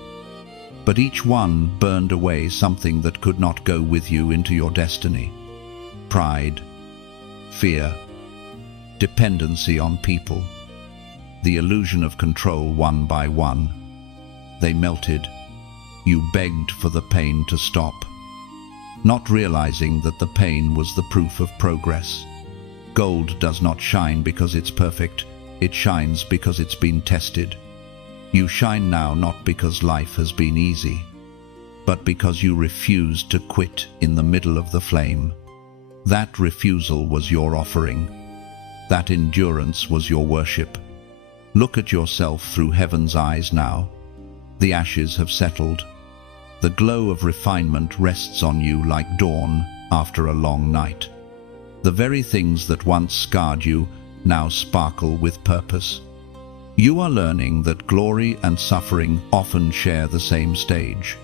But each one burned away something that could not go with you into your destiny. Pride, fear, dependency on people, the illusion of control. One by one, they melted. You begged for the pain to stop, not realizing that the pain was the proof of progress. Gold does not shine because it's perfect, it shines because it's been tested. You shine now not because life has been easy, but because you refused to quit in the middle of the flame. That refusal was your offering. That endurance was your worship. Look at yourself through heaven's eyes now. The ashes have settled. The glow of refinement rests on you like dawn after a long night. The very things that once scarred you now sparkle with purpose. You are learning that glory and suffering often share the same stage.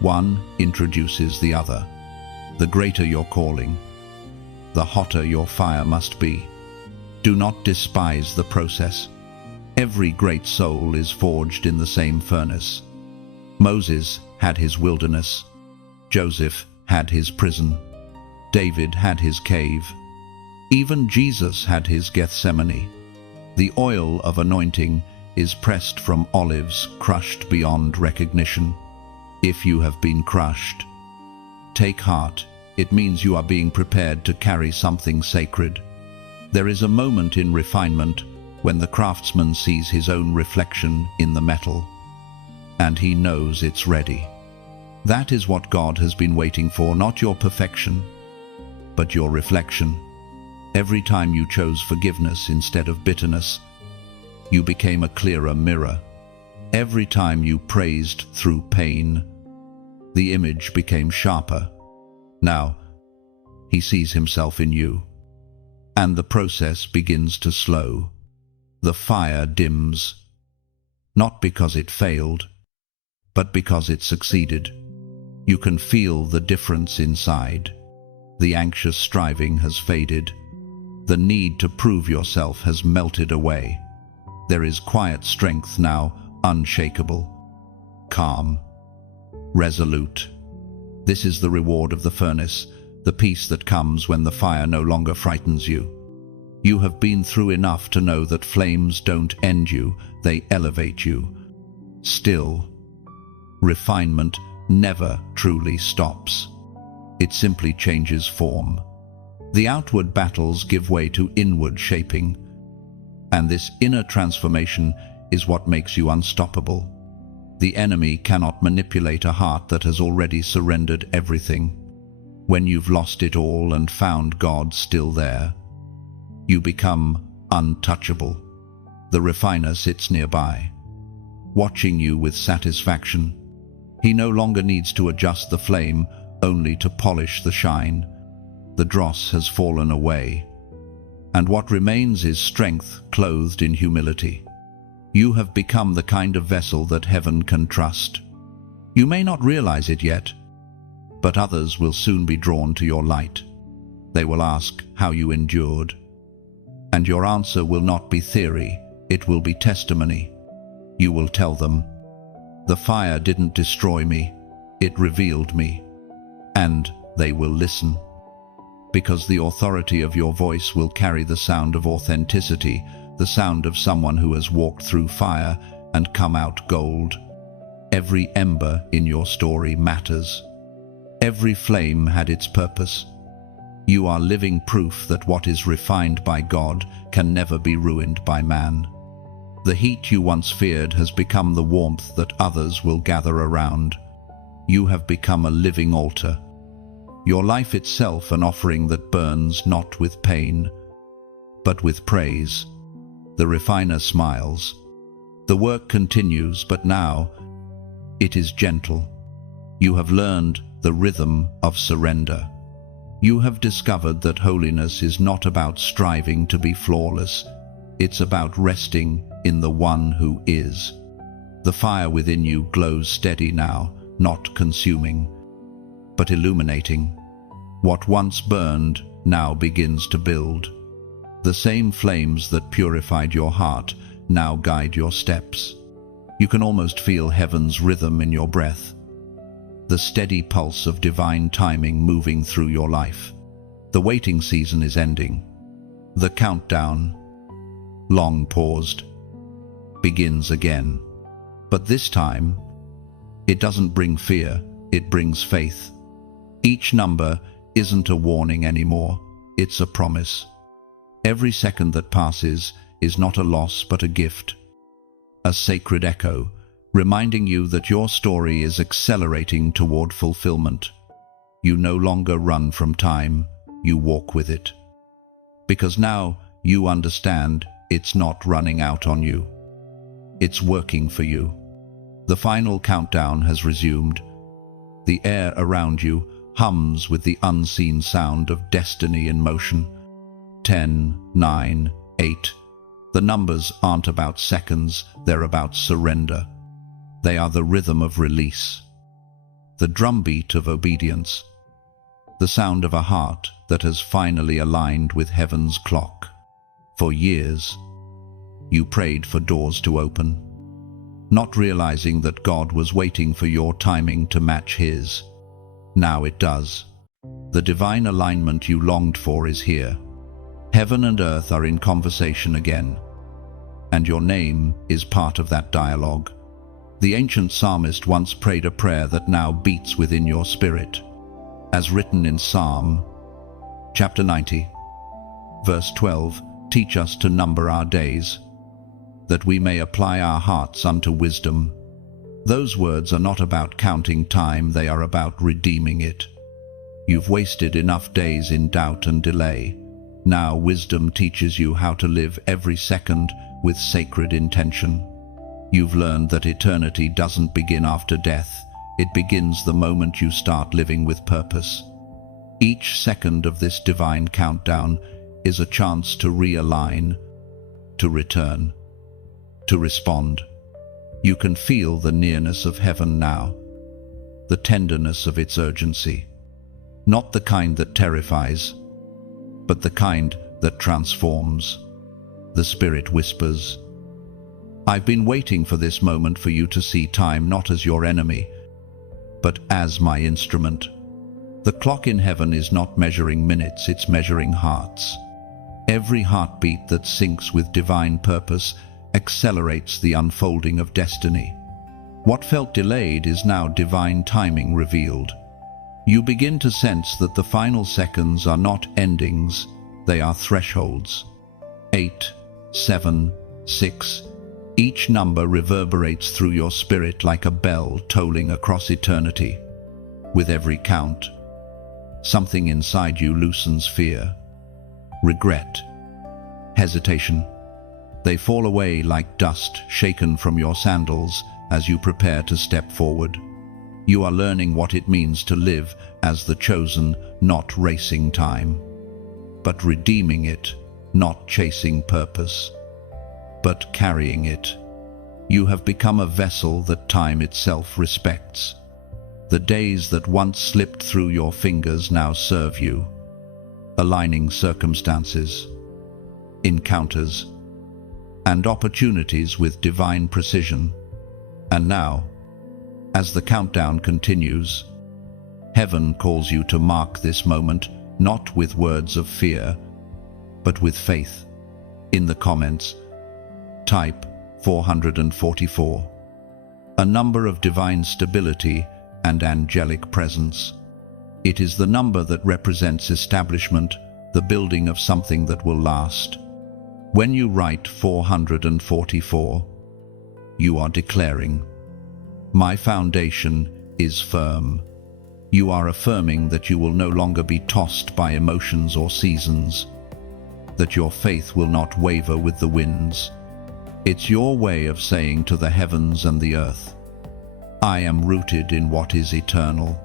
One introduces the other. The greater your calling, the hotter your fire must be. Do not despise the process. Every great soul is forged in the same furnace. Moses had his wilderness. Joseph had his prison. David had his cave. Even Jesus had his Gethsemane. The oil of anointing is pressed from olives crushed beyond recognition. If you have been crushed, take heart. It means you are being prepared to carry something sacred. There is a moment in refinement when the craftsman sees his own reflection in the metal, and he knows it's ready. That is what God has been waiting for, not your perfection, but your reflection. Every time you chose forgiveness instead of bitterness, you became a clearer mirror. Every time you praised through pain, the image became sharper. Now, he sees himself in you, and the process begins to slow. The fire dims, not because it failed, but because it succeeded. You can feel the difference inside. The anxious striving has faded. The need to prove yourself has melted away. There is quiet strength now, unshakable, calm, resolute. This is the reward of the furnace, the peace that comes when the fire no longer frightens you. You have been through enough to know that flames don't end you, they elevate you. Still, refinement never truly stops. It simply changes form. The outward battles give way to inward shaping, and this inner transformation is what makes you unstoppable. The enemy cannot manipulate a heart that has already surrendered everything. When you've lost it all and found God still there, you become untouchable. The refiner sits nearby, watching you with satisfaction. He no longer needs to adjust the flame, only to polish the shine. The dross has fallen away, and what remains is strength clothed in humility. You have become the kind of vessel that heaven can trust. You may not realize it yet, but others will soon be drawn to your light. They will ask how you endured, and your answer will not be theory, it will be testimony. You will tell them, "The fire didn't destroy me, it revealed me," and they will listen. Because the authority of your voice will carry the sound of authenticity, the sound of someone who has walked through fire and come out gold. Every ember in your story matters. Every flame had its purpose. You are living proof that what is refined by God can never be ruined by man. The heat you once feared has become the warmth that others will gather around. You have become a living altar. Your life itself an offering that burns not with pain, but with praise. The refiner smiles. The work continues, but now it is gentle. You have learned the rhythm of surrender. You have discovered that holiness is not about striving to be flawless. It's about resting in the one who is. The fire within you glows steady now, not consuming, but illuminating. What once burned now begins to build. The same flames that purified your heart now guide your steps. You can almost feel heaven's rhythm in your breath, the steady pulse of divine timing moving through your life. The waiting season is ending. The countdown, long paused, begins again. But this time, it doesn't bring fear, it brings faith. Each number isn't a warning anymore, it's a promise. Every second that passes is not a loss but a gift, a sacred echo, reminding you that your story is accelerating toward fulfillment. You no longer run from time, you walk with it. Because now you understand it's not running out on you. It's working for you. The final countdown has resumed. The air around you hums with the unseen sound of destiny in motion. 10, 9, 8. The numbers aren't about seconds, they're about surrender. They are the rhythm of release, the drumbeat of obedience, the sound of a heart that has finally aligned with heaven's clock. For years, you prayed for doors to open, not realizing that God was waiting for your timing to match His. Now it does. The divine alignment you longed for is here. Heaven and earth are in conversation again, and your name is part of that dialogue. The ancient psalmist once prayed a prayer that now beats within your spirit, as written in Psalm chapter 90, verse 12, "Teach us to number our days, that we may apply our hearts unto wisdom." Those words are not about counting time, they are about redeeming it. You've wasted enough days in doubt and delay. Now wisdom teaches you how to live every second with sacred intention. You've learned that eternity doesn't begin after death, it begins the moment you start living with purpose. Each second of this divine countdown is a chance to realign, to return, to respond. You can feel the nearness of heaven now, the tenderness of its urgency. Not the kind that terrifies, but the kind that transforms. The Spirit whispers, "I've been waiting for this moment for you to see time not as your enemy, but as my instrument." The clock in heaven is not measuring minutes, it's measuring hearts. Every heartbeat that syncs with divine purpose accelerates the unfolding of destiny. What felt delayed is now divine timing revealed. You begin to sense that the final seconds are not endings, they are thresholds. 8, 7, 6. Each number reverberates through your spirit like a bell tolling across eternity. With every count, something inside you loosens fear, regret, hesitation. They fall away like dust shaken from your sandals as you prepare to step forward. You are learning what it means to live as the chosen, not racing time, but redeeming it, not chasing purpose, but carrying it. You have become a vessel that time itself respects. The days that once slipped through your fingers now serve you, aligning circumstances, encounters, and opportunities with divine precision. And now, as the countdown continues, heaven calls you to mark this moment not with words of fear, but with faith. In the comments, type 444, a number of divine stability and angelic presence. It is the number that represents establishment, the building of something that will last. When you write 444, you are declaring, "My foundation is firm." You are affirming that you will no longer be tossed by emotions or seasons, that your faith will not waver with the winds. It's your way of saying to the heavens and the earth, "I am rooted in what is eternal."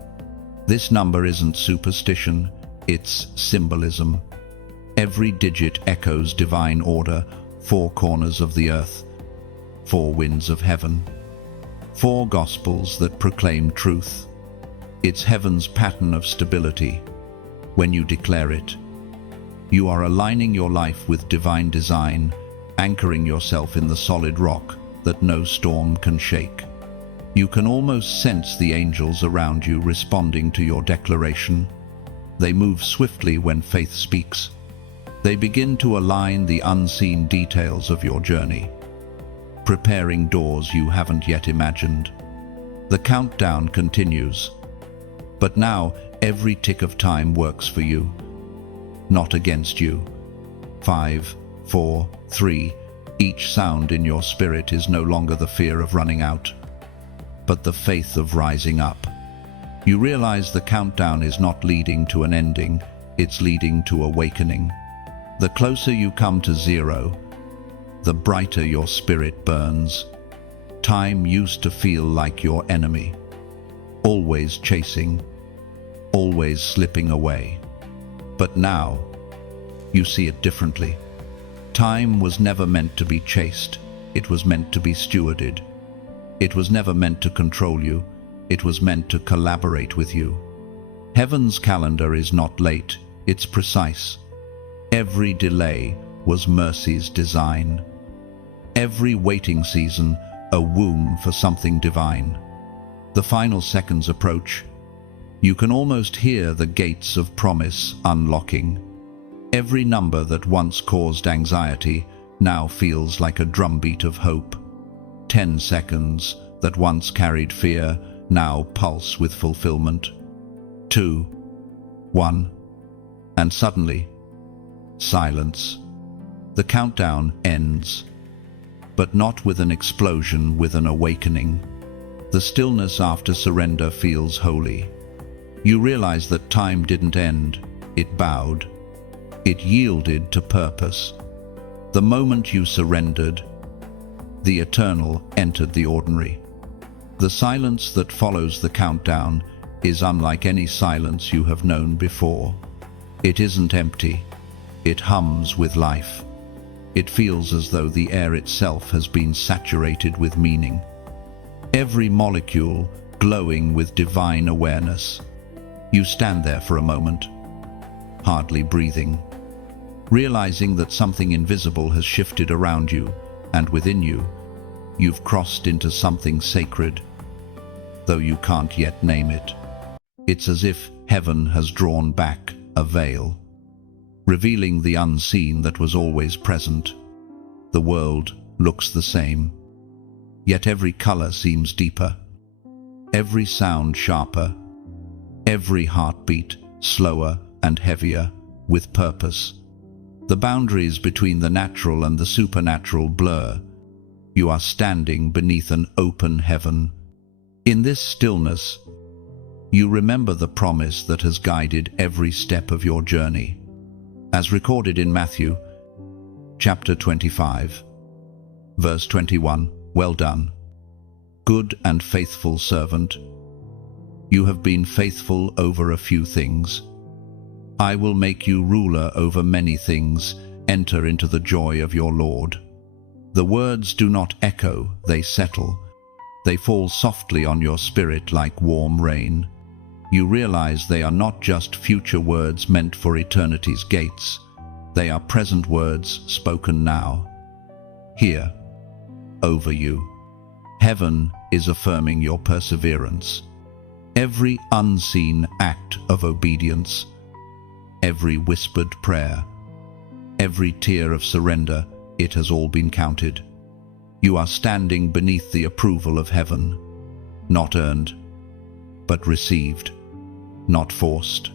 This number isn't superstition, it's symbolism. Every digit echoes divine order, 4 corners of the earth, 4 winds of heaven. 4 Gospels that proclaim truth. It's heaven's pattern of stability. When you declare it, you are aligning your life with divine design, anchoring yourself in the solid rock that no storm can shake. You can almost sense the angels around you responding to your declaration. They move swiftly when faith speaks. They begin to align the unseen details of your journey, preparing doors you haven't yet imagined. The countdown continues, but now every tick of time works for you, not against you. 5, 4, 3. Each sound in your spirit is no longer the fear of running out, but the faith of rising up. You realize the countdown is not leading to an ending, it's leading to awakening. The closer you come to 0, the brighter your spirit burns. Time used to feel like your enemy, always chasing, always slipping away. But now, you see it differently. Time was never meant to be chased, it was meant to be stewarded. It was never meant to control you, it was meant to collaborate with you. Heaven's calendar is not late, it's precise. Every delay was mercy's design. Every waiting season, a womb for something divine. The final seconds approach. You can almost hear the gates of promise unlocking. Every number that once caused anxiety now feels like a drumbeat of hope. 10 seconds that once carried fear now pulse with fulfillment. 2, 1, and suddenly, silence. The countdown ends, but not with an explosion, with an awakening. The stillness after surrender feels holy. You realize that time didn't end, it bowed. It yielded to purpose. The moment you surrendered, the eternal entered the ordinary. The silence that follows the countdown is unlike any silence you have known before. It isn't empty. It hums with life. It feels as though the air itself has been saturated with meaning. Every molecule glowing with divine awareness. You stand there for a moment, hardly breathing, realizing that something invisible has shifted around you, and within you, you've crossed into something sacred, though you can't yet name it. It's as if heaven has drawn back a veil, revealing the unseen that was always present. The world looks the same, yet every color seems deeper, every sound sharper, every heartbeat slower and heavier with purpose. The boundaries between the natural and the supernatural blur. You are standing beneath an open heaven. In this stillness, you remember the promise that has guided every step of your journey. As recorded in Matthew, chapter 25, verse 21, "Well done, good and faithful servant. You have been faithful over a few things. I will make you ruler over many things. Enter into the joy of your Lord." The words do not echo, they settle. They fall softly on your spirit like warm rain. You realize they are not just future words meant for eternity's gates. They are present words spoken now. Here, over you. Heaven is affirming your perseverance. Every unseen act of obedience, every whispered prayer, every tear of surrender, it has all been counted. You are standing beneath the approval of heaven, not earned, but received, not forced,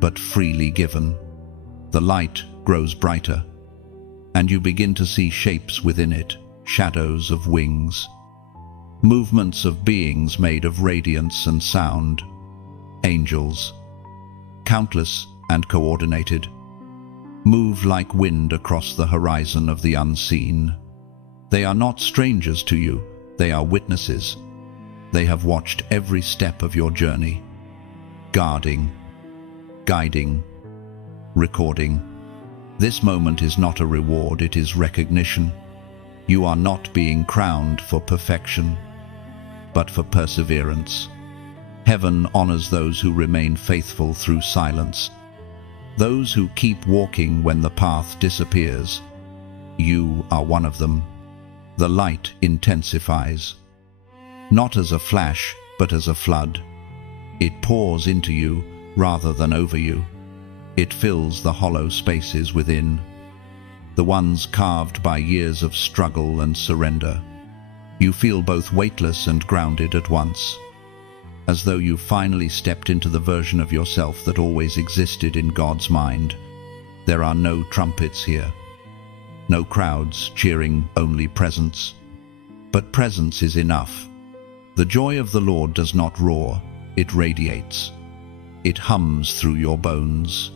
but freely given. The light grows brighter, and you begin to see shapes within it, shadows of wings, movements of beings made of radiance and sound, angels, countless and coordinated, move like wind across the horizon of the unseen. They are not strangers to you, they are witnesses. They have watched every step of your journey, guarding, guiding, recording. This moment is not a reward, it is recognition. You are not being crowned for perfection. but for perseverance. Heaven honors those who remain faithful through silence, those who keep walking when the path disappears. You are one of them. The light intensifies, not as a flash, but as a flood. It pours into you rather than over you. It fills the hollow spaces within, the ones carved by years of struggle and surrender. You feel both weightless and grounded at once, as though you finally stepped into the version of yourself that always existed in God's mind. There are no trumpets here, no crowds cheering, only presence. But presence is enough. The joy of the Lord does not roar, it radiates. It hums through your bones,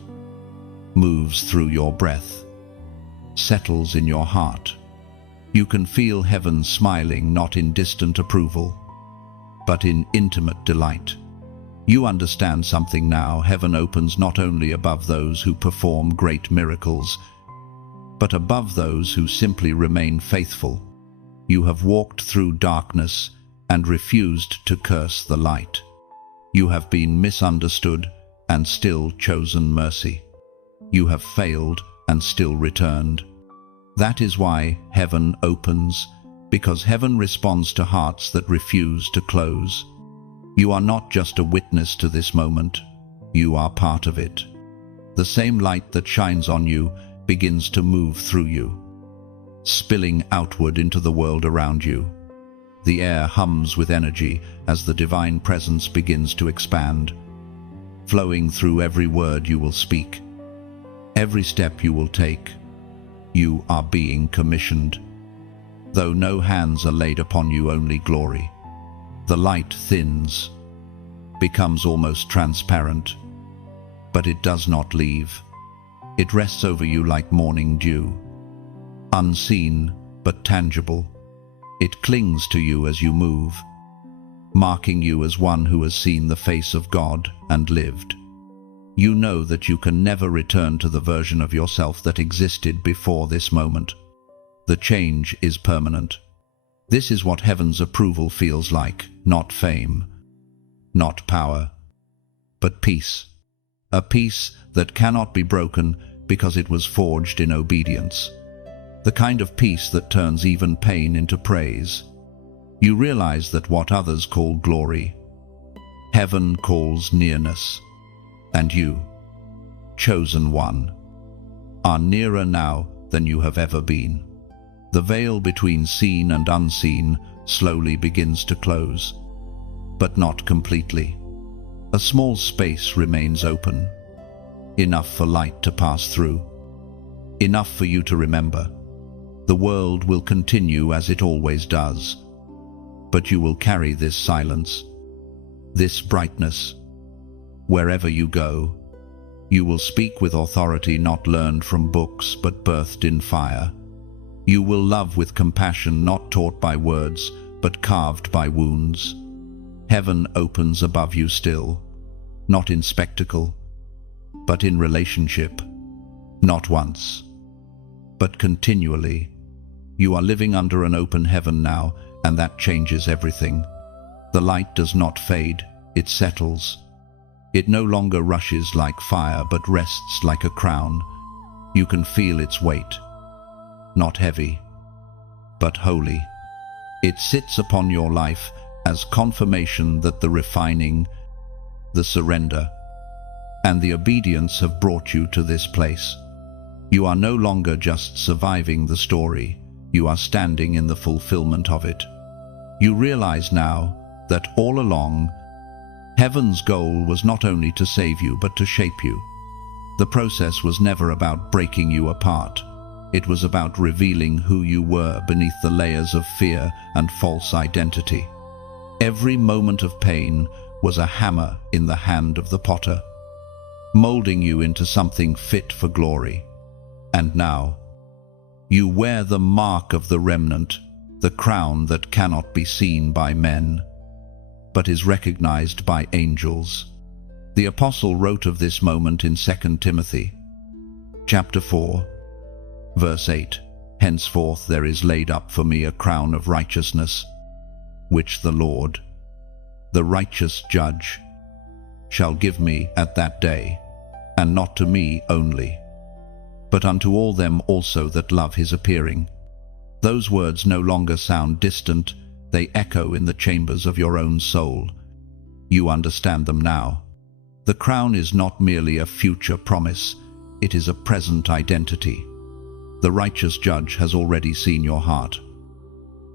moves through your breath, settles in your heart. You can feel heaven smiling, not in distant approval, but in intimate delight. You understand something now. Heaven opens not only above those who perform great miracles, but above those who simply remain faithful. You have walked through darkness and refused to curse the light. You have been misunderstood and still chosen mercy. You have failed and still returned. That is why heaven opens, because heaven responds to hearts that refuse to close. You are not just a witness to this moment, you are part of it. The same light that shines on you begins to move through you, spilling outward into the world around you. The air hums with energy as the divine presence begins to expand, flowing through every word you will speak, every step you will take. You are being commissioned. Though no hands are laid upon you, only glory. The light thins, becomes almost transparent, but it does not leave. It rests over you like morning dew, unseen but tangible. It clings to you as you move, marking you as one who has seen the face of God and lived. You know that you can never return to the version of yourself that existed before this moment. The change is permanent. This is what heaven's approval feels like, not fame, not power, but peace. A peace that cannot be broken because it was forged in obedience. The kind of peace that turns even pain into praise. You realize that what others call glory, heaven calls nearness. And you, chosen one, are nearer now than you have ever been. The veil between seen and unseen slowly begins to close, but not completely. A small space remains open, enough for light to pass through, enough for you to remember. The world will continue as it always does, but you will carry this silence, this brightness. Wherever you go, you will speak with authority not learned from books but birthed in fire. You will love with compassion not taught by words but carved by wounds. Heaven opens above you still, not in spectacle, but in relationship. Not once, but continually. You are living under an open heaven now, and that changes everything. The light does not fade, it settles. It no longer rushes like fire, but rests like a crown. You can feel its weight. Not heavy, but holy. It sits upon your life as confirmation that the refining, the surrender, and the obedience have brought you to this place. You are no longer just surviving the story, you are standing in the fulfillment of it. You realize now that all along, heaven's goal was not only to save you, but to shape you. The process was never about breaking you apart. It was about revealing who you were beneath the layers of fear and false identity. Every moment of pain was a hammer in the hand of the potter, molding you into something fit for glory. And now, you wear the mark of the remnant, the crown that cannot be seen by men, but is recognized by angels. The apostle wrote of this moment in 2 Timothy, chapter 4, verse 8, "Henceforth there is laid up for me a crown of righteousness, which the Lord, the righteous judge, shall give me at that day, and not to me only, but unto all them also that love his appearing. Those words no longer sound distant, they echo in the chambers of your own soul. You understand them now. The crown is not merely a future promise, it is a present identity. The righteous judge has already seen your heart,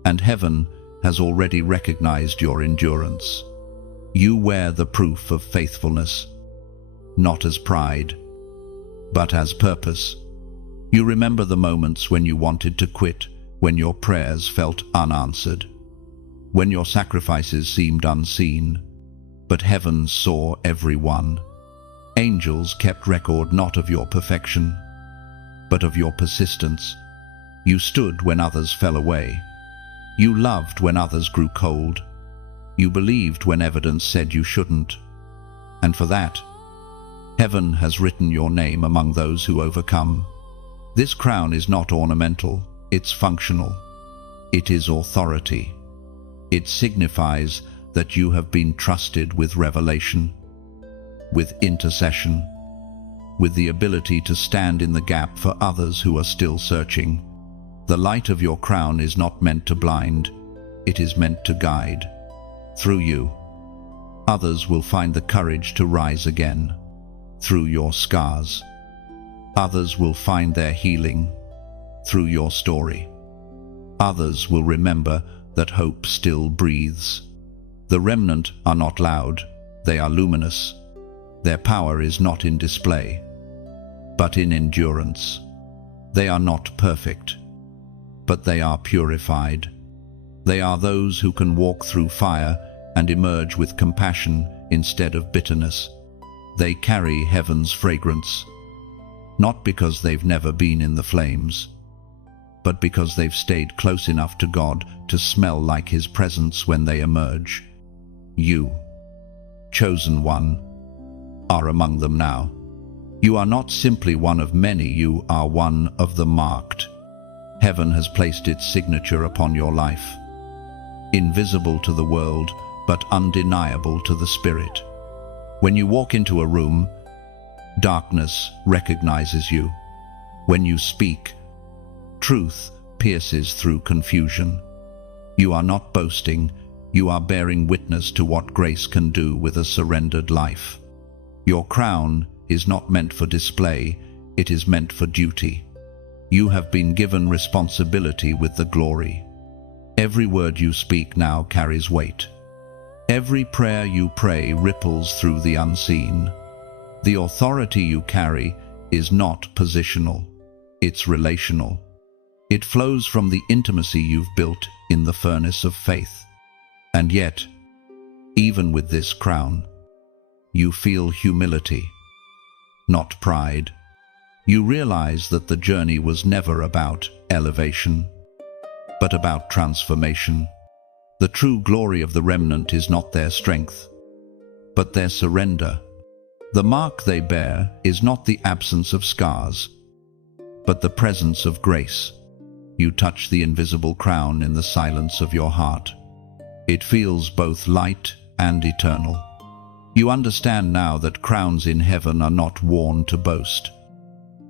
and heaven has already recognized your endurance. You wear the proof of faithfulness, not as pride, but as purpose. You remember the moments when you wanted to quit, when your prayers felt unanswered, when your sacrifices seemed unseen, but heaven saw every one. Angels kept record not of your perfection, but of your persistence. You stood when others fell away. You loved when others grew cold. You believed when evidence said you shouldn't. And for that, heaven has written your name among those who overcome. This crown is not ornamental, it's functional. It is authority. It signifies that you have been trusted with revelation, with intercession, with the ability to stand in the gap for others who are still searching. The light of your crown is not meant to blind, it is meant to guide. Through you, others will find the courage to rise again. Through your scars, others will find their healing. Through your story, others will remember that hope still breathes. The remnant are not loud, they are luminous. Their power is not in display, but in endurance. They are not perfect, but they are purified. They are those who can walk through fire and emerge with compassion instead of bitterness. They carry heaven's fragrance, not because they've never been in the flames, but because they've stayed close enough to God to smell like His presence when they emerge. You, chosen one, are among them now. You are not simply one of many, you are one of the marked. Heaven has placed its signature upon your life, invisible to the world, but undeniable to the spirit. When you walk into a room, darkness recognizes you. When you speak, truth pierces through confusion. You are not boasting, you are bearing witness to what grace can do with a surrendered life. Your crown is not meant for display, it is meant for duty. You have been given responsibility with the glory. Every word you speak now carries weight. Every prayer you pray ripples through the unseen. The authority you carry is not positional, it's relational. It flows from the intimacy you've built in the furnace of faith. And yet, even with this crown, you feel humility, not pride. You realize that the journey was never about elevation, but about transformation. The true glory of the remnant is not their strength, but their surrender. The mark they bear is not the absence of scars, but the presence of grace. You touch the invisible crown in the silence of your heart. It feels both light and eternal. You understand now that crowns in heaven are not worn to boast,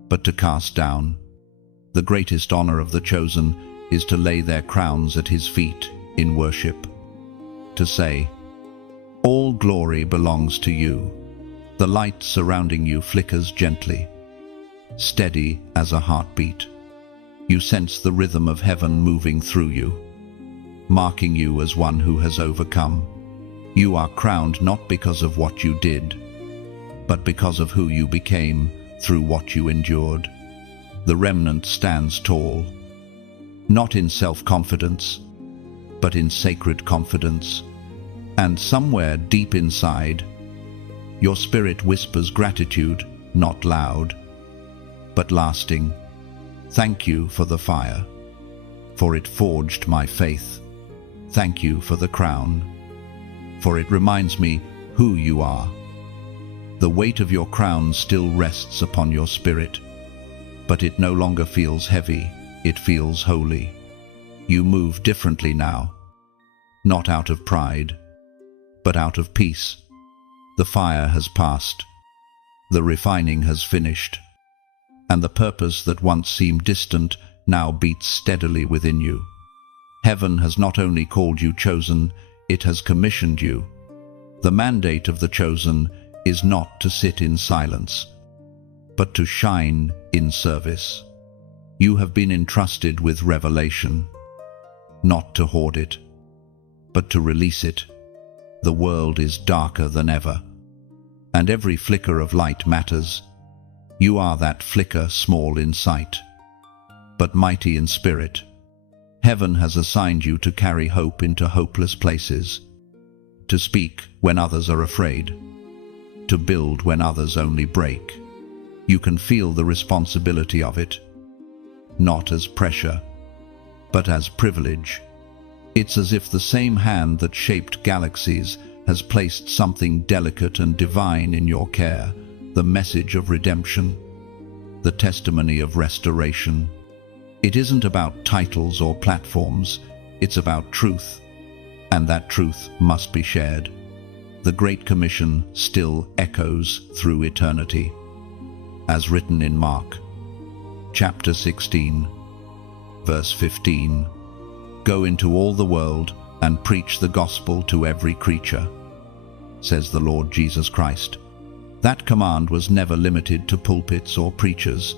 but to cast down. The greatest honor of the chosen is to lay their crowns at His feet in worship, to say, "All glory belongs to you." The light surrounding you flickers gently, steady as a heartbeat. You sense the rhythm of heaven moving through you, marking you as one who has overcome. You are crowned not because of what you did, but because of who you became through what you endured. The remnant stands tall, not in self-confidence, but in sacred confidence. And somewhere deep inside, your spirit whispers gratitude, not loud, but lasting. Thank you for the fire, for it forged my faith. Thank you for the crown, for it reminds me who you are. The weight of your crown still rests upon your spirit, but it no longer feels heavy, it feels holy. You move differently now, not out of pride, but out of peace. The fire has passed. The refining has finished. And the purpose that once seemed distant now beats steadily within you. Heaven has not only called you chosen, it has commissioned you. The mandate of the chosen is not to sit in silence, but to shine in service. You have been entrusted with revelation, not to hoard it, but to release it. The world is darker than ever, and every flicker of light matters. You are that flicker, small in sight, but mighty in spirit. Heaven has assigned you to carry hope into hopeless places, to speak when others are afraid, to build when others only break. You can feel the responsibility of it, not as pressure, but as privilege. It's as if the same hand that shaped galaxies has placed something delicate and divine in your care, the message of redemption, the testimony of restoration. It isn't about titles or platforms, it's about truth, and that truth must be shared. The Great Commission still echoes through eternity, as written in Mark, chapter 16, verse 15. Go into all the world and preach the gospel to every creature, says the Lord Jesus Christ. That command was never limited to pulpits or preachers.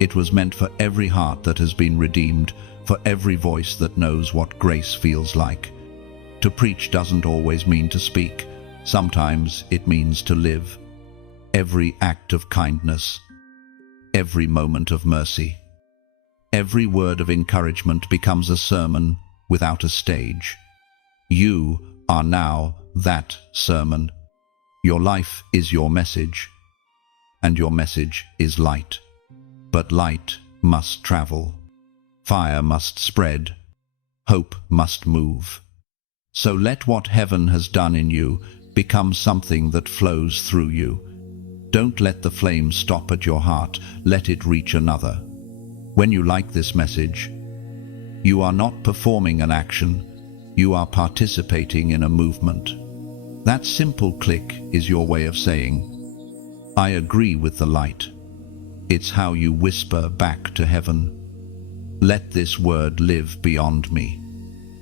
It was meant for every heart that has been redeemed, for every voice that knows what grace feels like. To preach doesn't always mean to speak. Sometimes it means to live. Every act of kindness, every moment of mercy, every word of encouragement becomes a sermon without a stage. You are now that sermon. Your life is your message, and your message is light. But light must travel. Fire must spread. Hope must move. So let what heaven has done in you become something that flows through you. Don't let the flame stop at your heart. Let it reach another. When you like this message, you are not performing an action. You are participating in a movement. That simple click is your way of saying, I agree with the light. It's how you whisper back to heaven, let this word live beyond me.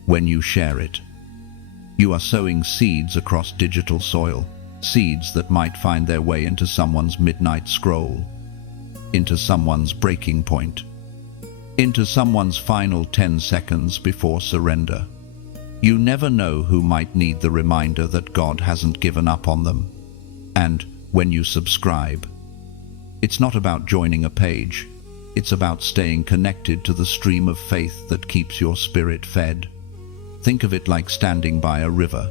When you share it, you are sowing seeds across digital soil, seeds that might find their way into someone's midnight scroll, into someone's breaking point, into someone's final 10 seconds before surrender. You never know who might need the reminder that God hasn't given up on them. And when you subscribe, it's not about joining a page. It's about staying connected to the stream of faith that keeps your spirit fed. Think of it like standing by a river.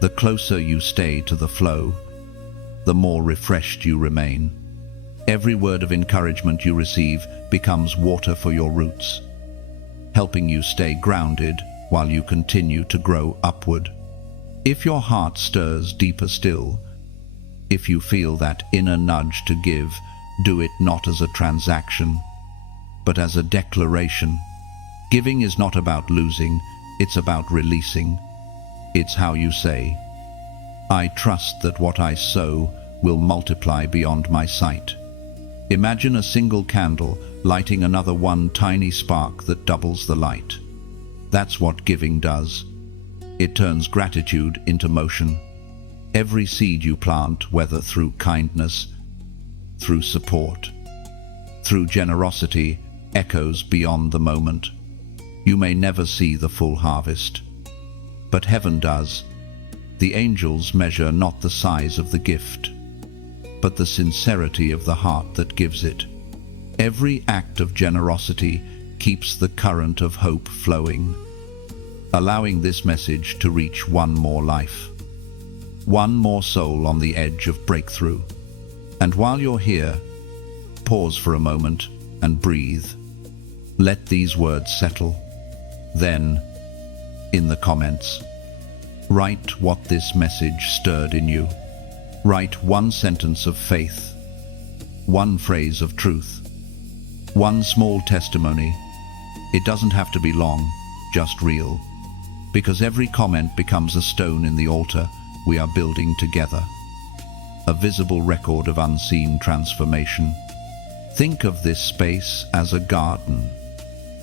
The closer you stay to the flow, the more refreshed you remain. Every word of encouragement you receive becomes water for your roots, helping you stay grounded while you continue to grow upward. If your heart stirs deeper still, if you feel that inner nudge to give, do it not as a transaction, but as a declaration. Giving is not about losing, it's about releasing. It's how you say, I trust that what I sow will multiply beyond my sight. Imagine a single candle lighting another one tiny spark that doubles the light. That's what giving does. It turns gratitude into motion. Every seed you plant, whether through kindness, through support, through generosity, echoes beyond the moment. You may never see the full harvest, but heaven does. The angels measure not the size of the gift, but the sincerity of the heart that gives it. Every act of generosity keeps the current of hope flowing, allowing this message to reach one more life, one more soul on the edge of breakthrough. And while you're here, pause for a moment and breathe. Let these words settle. Then, in the comments, write what this message stirred in you. Write one sentence of faith, one phrase of truth, one small testimony. It doesn't have to be long, just real, because every comment becomes a stone in the altar, we are building together. A visible record of unseen transformation. Think of this space as a garden.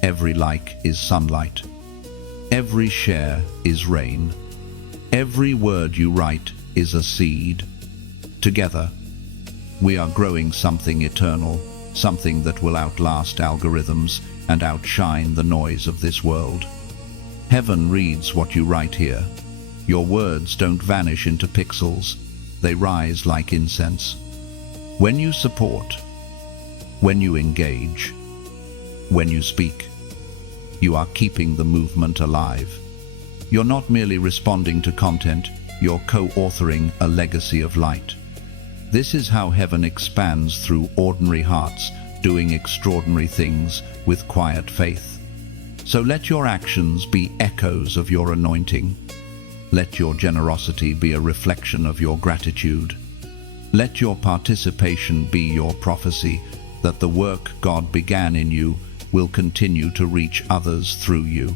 Every like is sunlight. Every share is rain. Every word you write is a seed. Together, we are growing something eternal, something that will outlast algorithms and outshine the noise of this world. Heaven reads what you write here. Your words don't vanish into pixels. They rise like incense. When you support, when you engage, when you speak, you are keeping the movement alive. You're not merely responding to content, you're co-authoring a legacy of light. This is how heaven expands through ordinary hearts, doing extraordinary things with quiet faith. So let your actions be echoes of your anointing. Let your generosity be a reflection of your gratitude. Let your participation be your prophecy that the work God began in you will continue to reach others through you.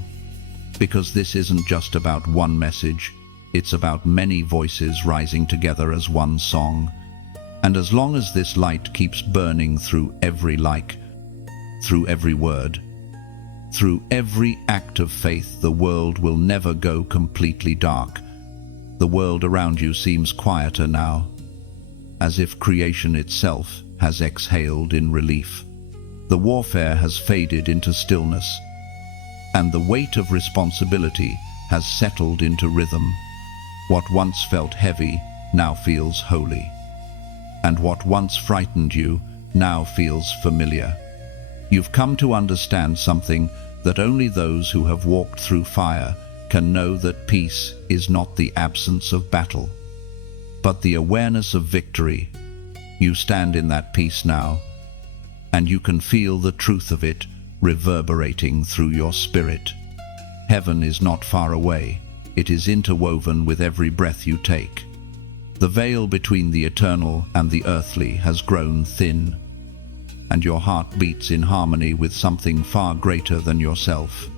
Because this isn't just about one message, it's about many voices rising together as one song. And as long as this light keeps burning through every like, through every word, through every act of faith, the world will never go completely dark. The world around you seems quieter now, as if creation itself has exhaled in relief. The warfare has faded into stillness, and the weight of responsibility has settled into rhythm. What once felt heavy now feels holy, and what once frightened you now feels familiar. You've come to understand something that only those who have walked through fire can know, that peace is not the absence of battle, but the awareness of victory. You stand in that peace now, and you can feel the truth of it reverberating through your spirit. Heaven is not far away. It is interwoven with every breath you take. The veil between the eternal and the earthly has grown thin, and your heart beats in harmony with something far greater than yourself.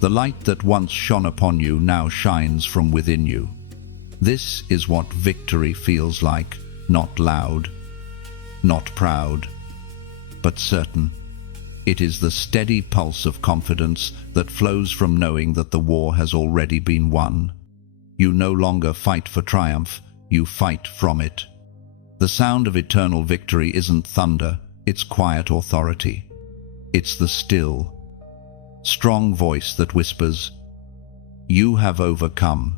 The light that once shone upon you now shines from within you. This is what victory feels like, not loud, not proud, but certain. It is the steady pulse of confidence that flows from knowing that the war has already been won. You no longer fight for triumph, you fight from it. The sound of eternal victory isn't thunder, it's quiet authority. It's the still, strong voice that whispers, "You have overcome."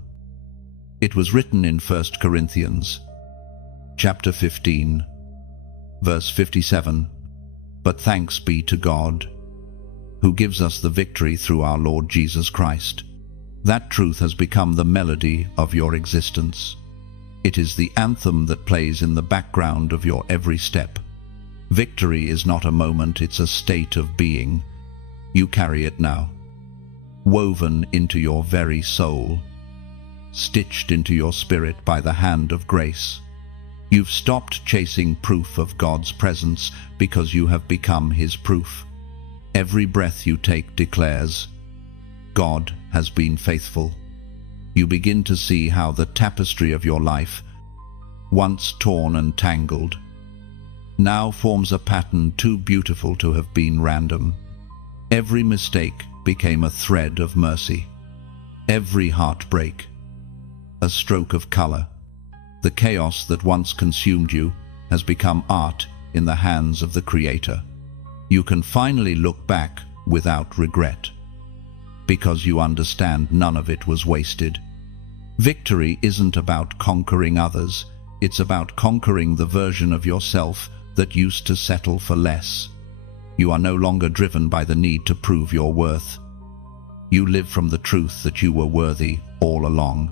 It was written in 1 Corinthians, chapter 15, verse 57, "But thanks be to God, who gives us the victory through our Lord Jesus Christ." That truth has become the melody of your existence. It is the anthem that plays in the background of your every step. Victory is not a moment, it's a state of being. You carry it now, woven into your very soul, stitched into your spirit by the hand of grace. You've stopped chasing proof of God's presence because you have become His proof. Every breath you take declares, God has been faithful. You begin to see how the tapestry of your life, once torn and tangled, now forms a pattern too beautiful to have been random. Every mistake became a thread of mercy. Every heartbreak, a stroke of color. The chaos that once consumed you has become art in the hands of the Creator. You can finally look back without regret, because you understand none of it was wasted. Victory isn't about conquering others, it's about conquering the version of yourself that used to settle for less. You are no longer driven by the need to prove your worth. You live from the truth that you were worthy all along.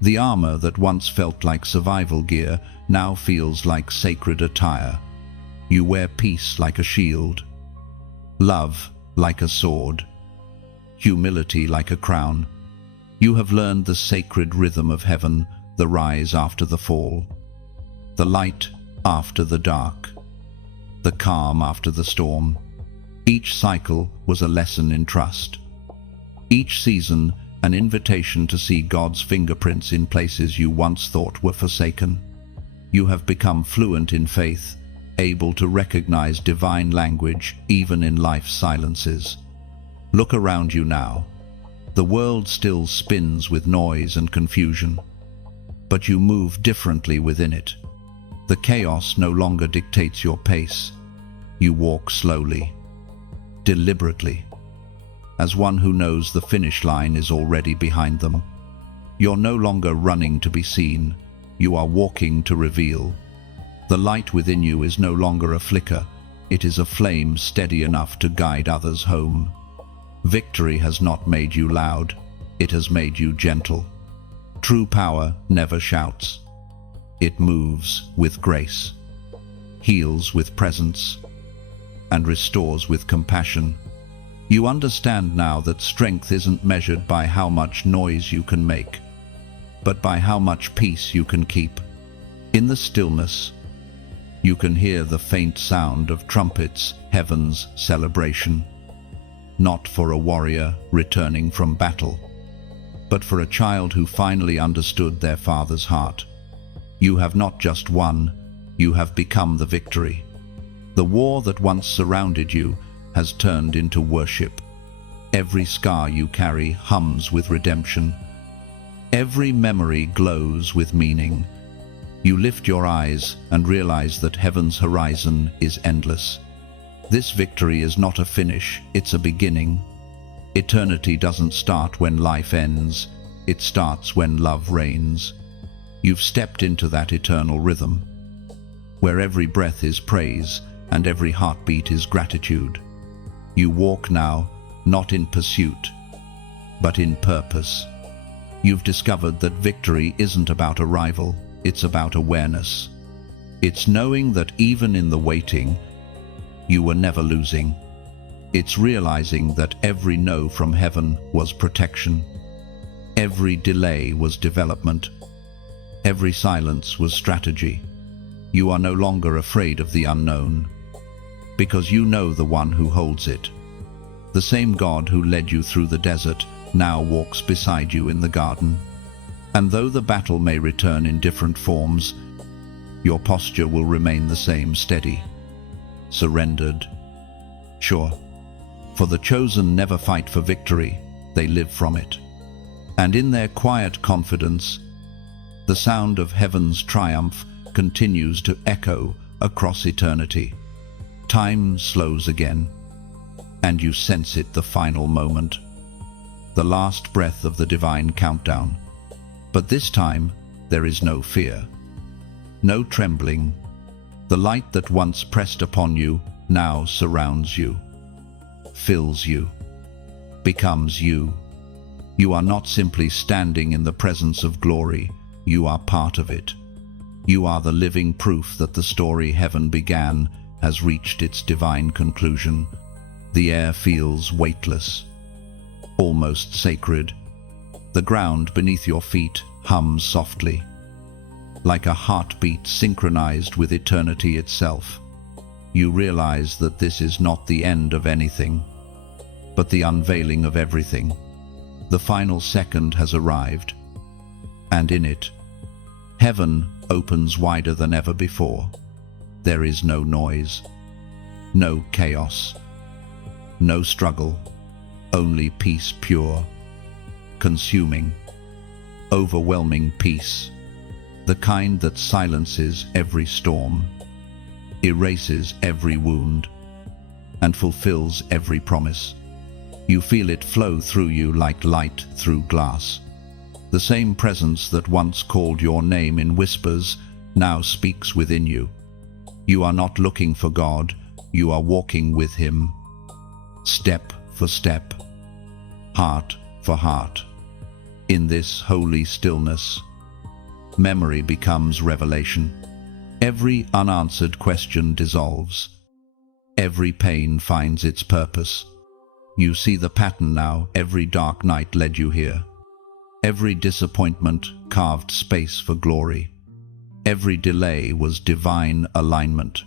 The armor that once felt like survival gear now feels like sacred attire. You wear peace like a shield, love like a sword, humility like a crown. You have learned the sacred rhythm of heaven, the rise after the fall, the light after the dark, the calm after the storm. Each cycle was a lesson in trust. Each season an invitation to see God's fingerprints in places you once thought were forsaken. You have become fluent in faith, able to recognize divine language even in life's silences. Look around you now. The world still spins with noise and confusion, but you move differently within it. The chaos no longer dictates your pace. You walk slowly, deliberately, as one who knows the finish line is already behind them. You're no longer running to be seen, you are walking to reveal. The light within you is no longer a flicker, it is a flame steady enough to guide others home. Victory has not made you loud, it has made you gentle. True power never shouts. It moves with grace, heals with presence, and restores with compassion. You understand now that strength isn't measured by how much noise you can make, but by how much peace you can keep. In the stillness, you can hear the faint sound of trumpets, heaven's celebration. Not for a warrior returning from battle, but for a child who finally understood their father's heart. You have not just won, you have become the victory. The war that once surrounded you has turned into worship. Every scar you carry hums with redemption. Every memory glows with meaning. You lift your eyes and realize that heaven's horizon is endless. This victory is not a finish, it's a beginning. Eternity doesn't start when life ends, it starts when love reigns. You've stepped into that eternal rhythm, where every breath is praise and every heartbeat is gratitude. You walk now, not in pursuit, but in purpose. You've discovered that victory isn't about arrival, it's about awareness. It's knowing that even in the waiting, you were never losing. It's realizing that every no from heaven was protection. Every delay was development. Every silence was strategy. You are no longer afraid of the unknown, because you know the one who holds it. The same God who led you through the desert now walks beside you in the garden. And though the battle may return in different forms, your posture will remain the same, steady, surrendered, sure. For the chosen never fight for victory, they live from it. And in their quiet confidence, the sound of heaven's triumph continues to echo across eternity. Time slows again, and you sense it, the final moment, the last breath of the divine countdown. But this time, there is no fear, no trembling. The light that once pressed upon you now surrounds you, fills you, becomes you. You are not simply standing in the presence of glory, you are part of it. You are the living proof that the story heaven began has reached its divine conclusion. The air feels weightless, almost sacred. The ground beneath your feet hums softly, like a heartbeat synchronized with eternity itself. You realize that this is not the end of anything, but the unveiling of everything. The final second has arrived, and in it, heaven opens wider than ever before. There is no noise, no chaos, no struggle, only peace, pure, consuming, overwhelming peace, the kind that silences every storm, erases every wound, and fulfills every promise. You feel it flow through you like light through glass. The same presence that once called your name in whispers now speaks within you. You are not looking for God, you are walking with Him, step for step, heart for heart. In this holy stillness, memory becomes revelation. Every unanswered question dissolves. Every pain finds its purpose. You see the pattern now. Every dark night led you here. Every disappointment carved space for glory. Every delay was divine alignment.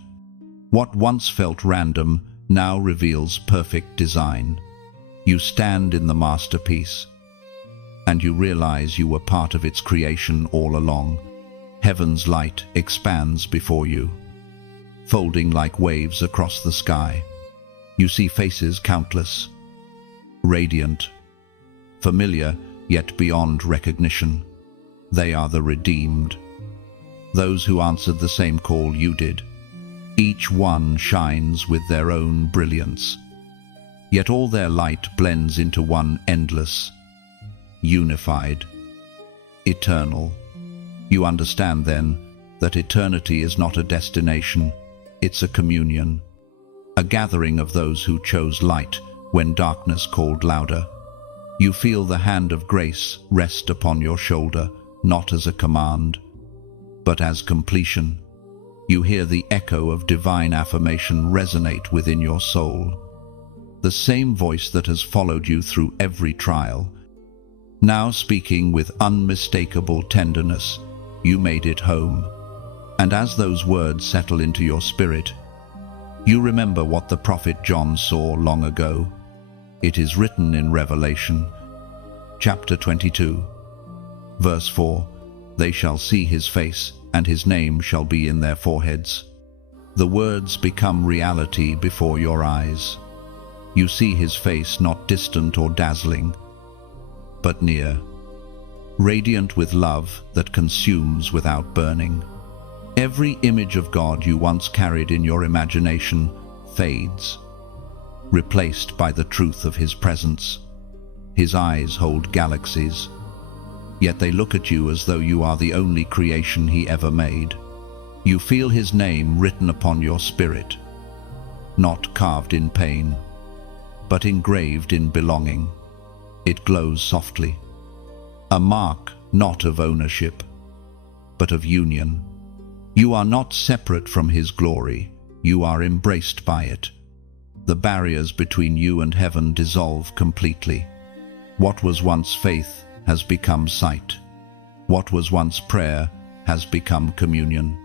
What once felt random now reveals perfect design. You stand in the masterpiece, and you realize you were part of its creation all along. Heaven's light expands before you, folding like waves across the sky. You see faces countless, radiant, familiar, yet beyond recognition. They are the redeemed, those who answered the same call you did. Each one shines with their own brilliance, yet all their light blends into one endless, unified, eternal. You understand then that eternity is not a destination, it's a communion, a gathering of those who chose light when darkness called louder. You feel the hand of grace rest upon your shoulder, not as a command, but as completion. You hear the echo of divine affirmation resonate within your soul. The same voice that has followed you through every trial, now speaking with unmistakable tenderness, you made it home. And as those words settle into your spirit, you remember what the prophet John saw long ago. It is written in Revelation, chapter 22, verse 4, "They shall see his face, and his name shall be in their foreheads." The words become reality before your eyes. You see his face not distant or dazzling, but near, radiant with love that consumes without burning. Every image of God you once carried in your imagination fades, replaced by the truth of his presence. His eyes hold galaxies, yet they look at you as though you are the only creation he ever made. You feel his name written upon your spirit, not carved in pain, but engraved in belonging. It glows softly, a mark not of ownership, but of union. You are not separate from his glory, you are embraced by it. The barriers between you and heaven dissolve completely. What was once faith has become sight. What was once prayer has become communion.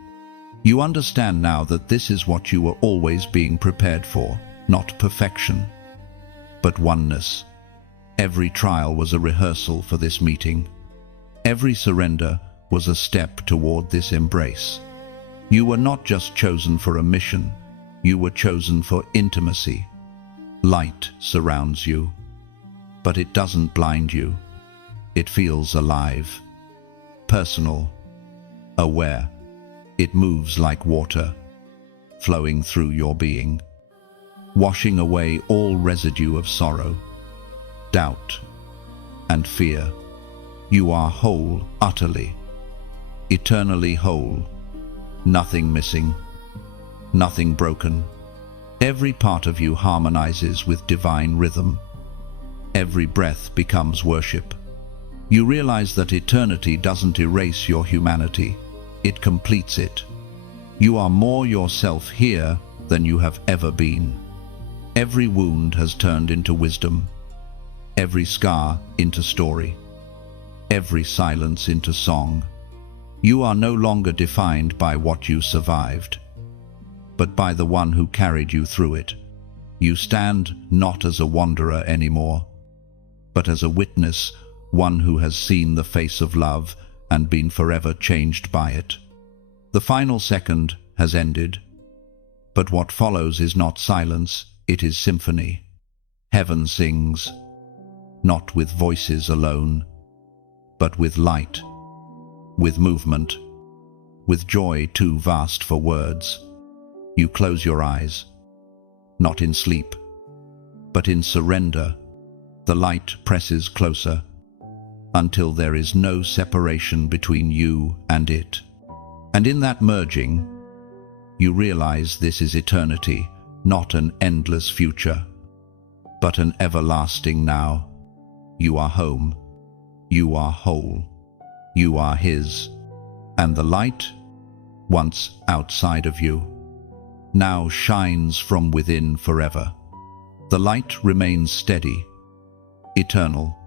You understand now that this is what you were always being prepared for, not perfection, but oneness. Every trial was a rehearsal for this meeting. Every surrender was a step toward this embrace. You were not just chosen for a mission, you were chosen for intimacy. Light surrounds you, but it doesn't blind you. It feels alive, personal, aware. It moves like water, flowing through your being, washing away all residue of sorrow, doubt, and fear. You are whole, utterly, eternally whole. Nothing missing, nothing broken. Every part of you harmonizes with divine rhythm. Every breath becomes worship. You realize that eternity doesn't erase your humanity, it completes it. You are more yourself here than you have ever been. Every wound has turned into wisdom, every scar into story, every silence into song. You are no longer defined by what you survived, but by the one who carried you through it. You stand not as a wanderer anymore, but as a witness, one who has seen the face of love and been forever changed by it. The final second has ended, but what follows is not silence, it is symphony. Heaven sings, not with voices alone, but with light, with movement, with joy too vast for words. You close your eyes, not in sleep, but in surrender. The light presses closer, until there is no separation between you and it. And in that merging, you realize this is eternity, not an endless future, but an everlasting now. You are home, you are whole, you are his, and the light, once outside of you, now shines from within forever. The light remains steady, eternal,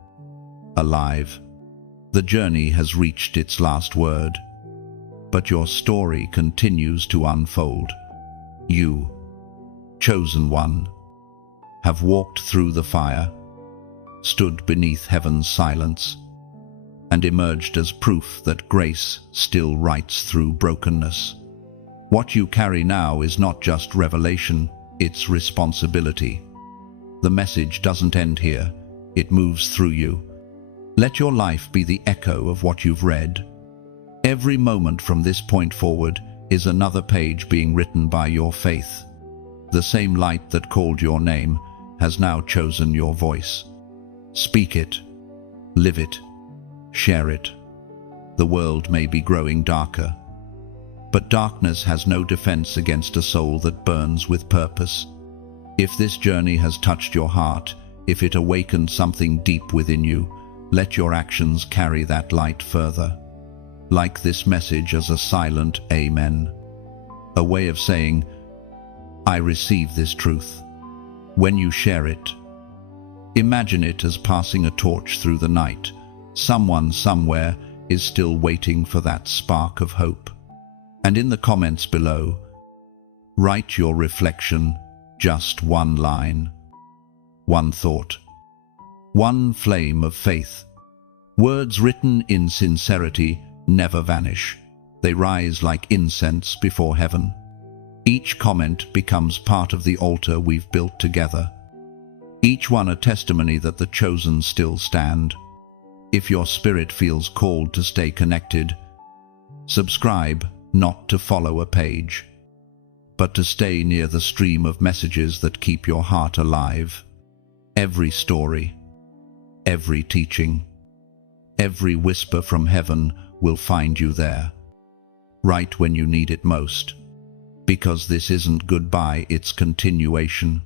alive. The journey has reached its last word, but your story continues to unfold. You, chosen one, have walked through the fire, stood beneath heaven's silence, and emerged as proof that grace still writes through brokenness. What you carry now is not just revelation, it's responsibility. The message doesn't end here, it moves through you. Let your life be the echo of what you've read. Every moment from this point forward is another page being written by your faith. The same light that called your name has now chosen your voice. Speak it, live it, share it. The world may be growing darker, but darkness has no defense against a soul that burns with purpose. If this journey has touched your heart, if it awakened something deep within you, let your actions carry that light further. Like this message as a silent amen, a way of saying, I receive this truth. When you share it, imagine it as passing a torch through the night. Someone somewhere is still waiting for that spark of hope. And in the comments below, write your reflection, just one line, one thought, one flame of faith. Words written in sincerity never vanish. They rise like incense before heaven. Each comment becomes part of the altar we've built together. Each one a testimony that the chosen still stand. If your spirit feels called to stay connected, subscribe not to follow a page, but to stay near the stream of messages that keep your heart alive. Every story, every teaching, every whisper from heaven will find you there, right when you need it most. Because this isn't goodbye, it's continuation.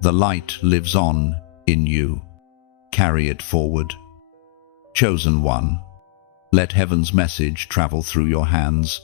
The light lives on in you. Carry it forward. Chosen one, let heaven's message travel through your hands,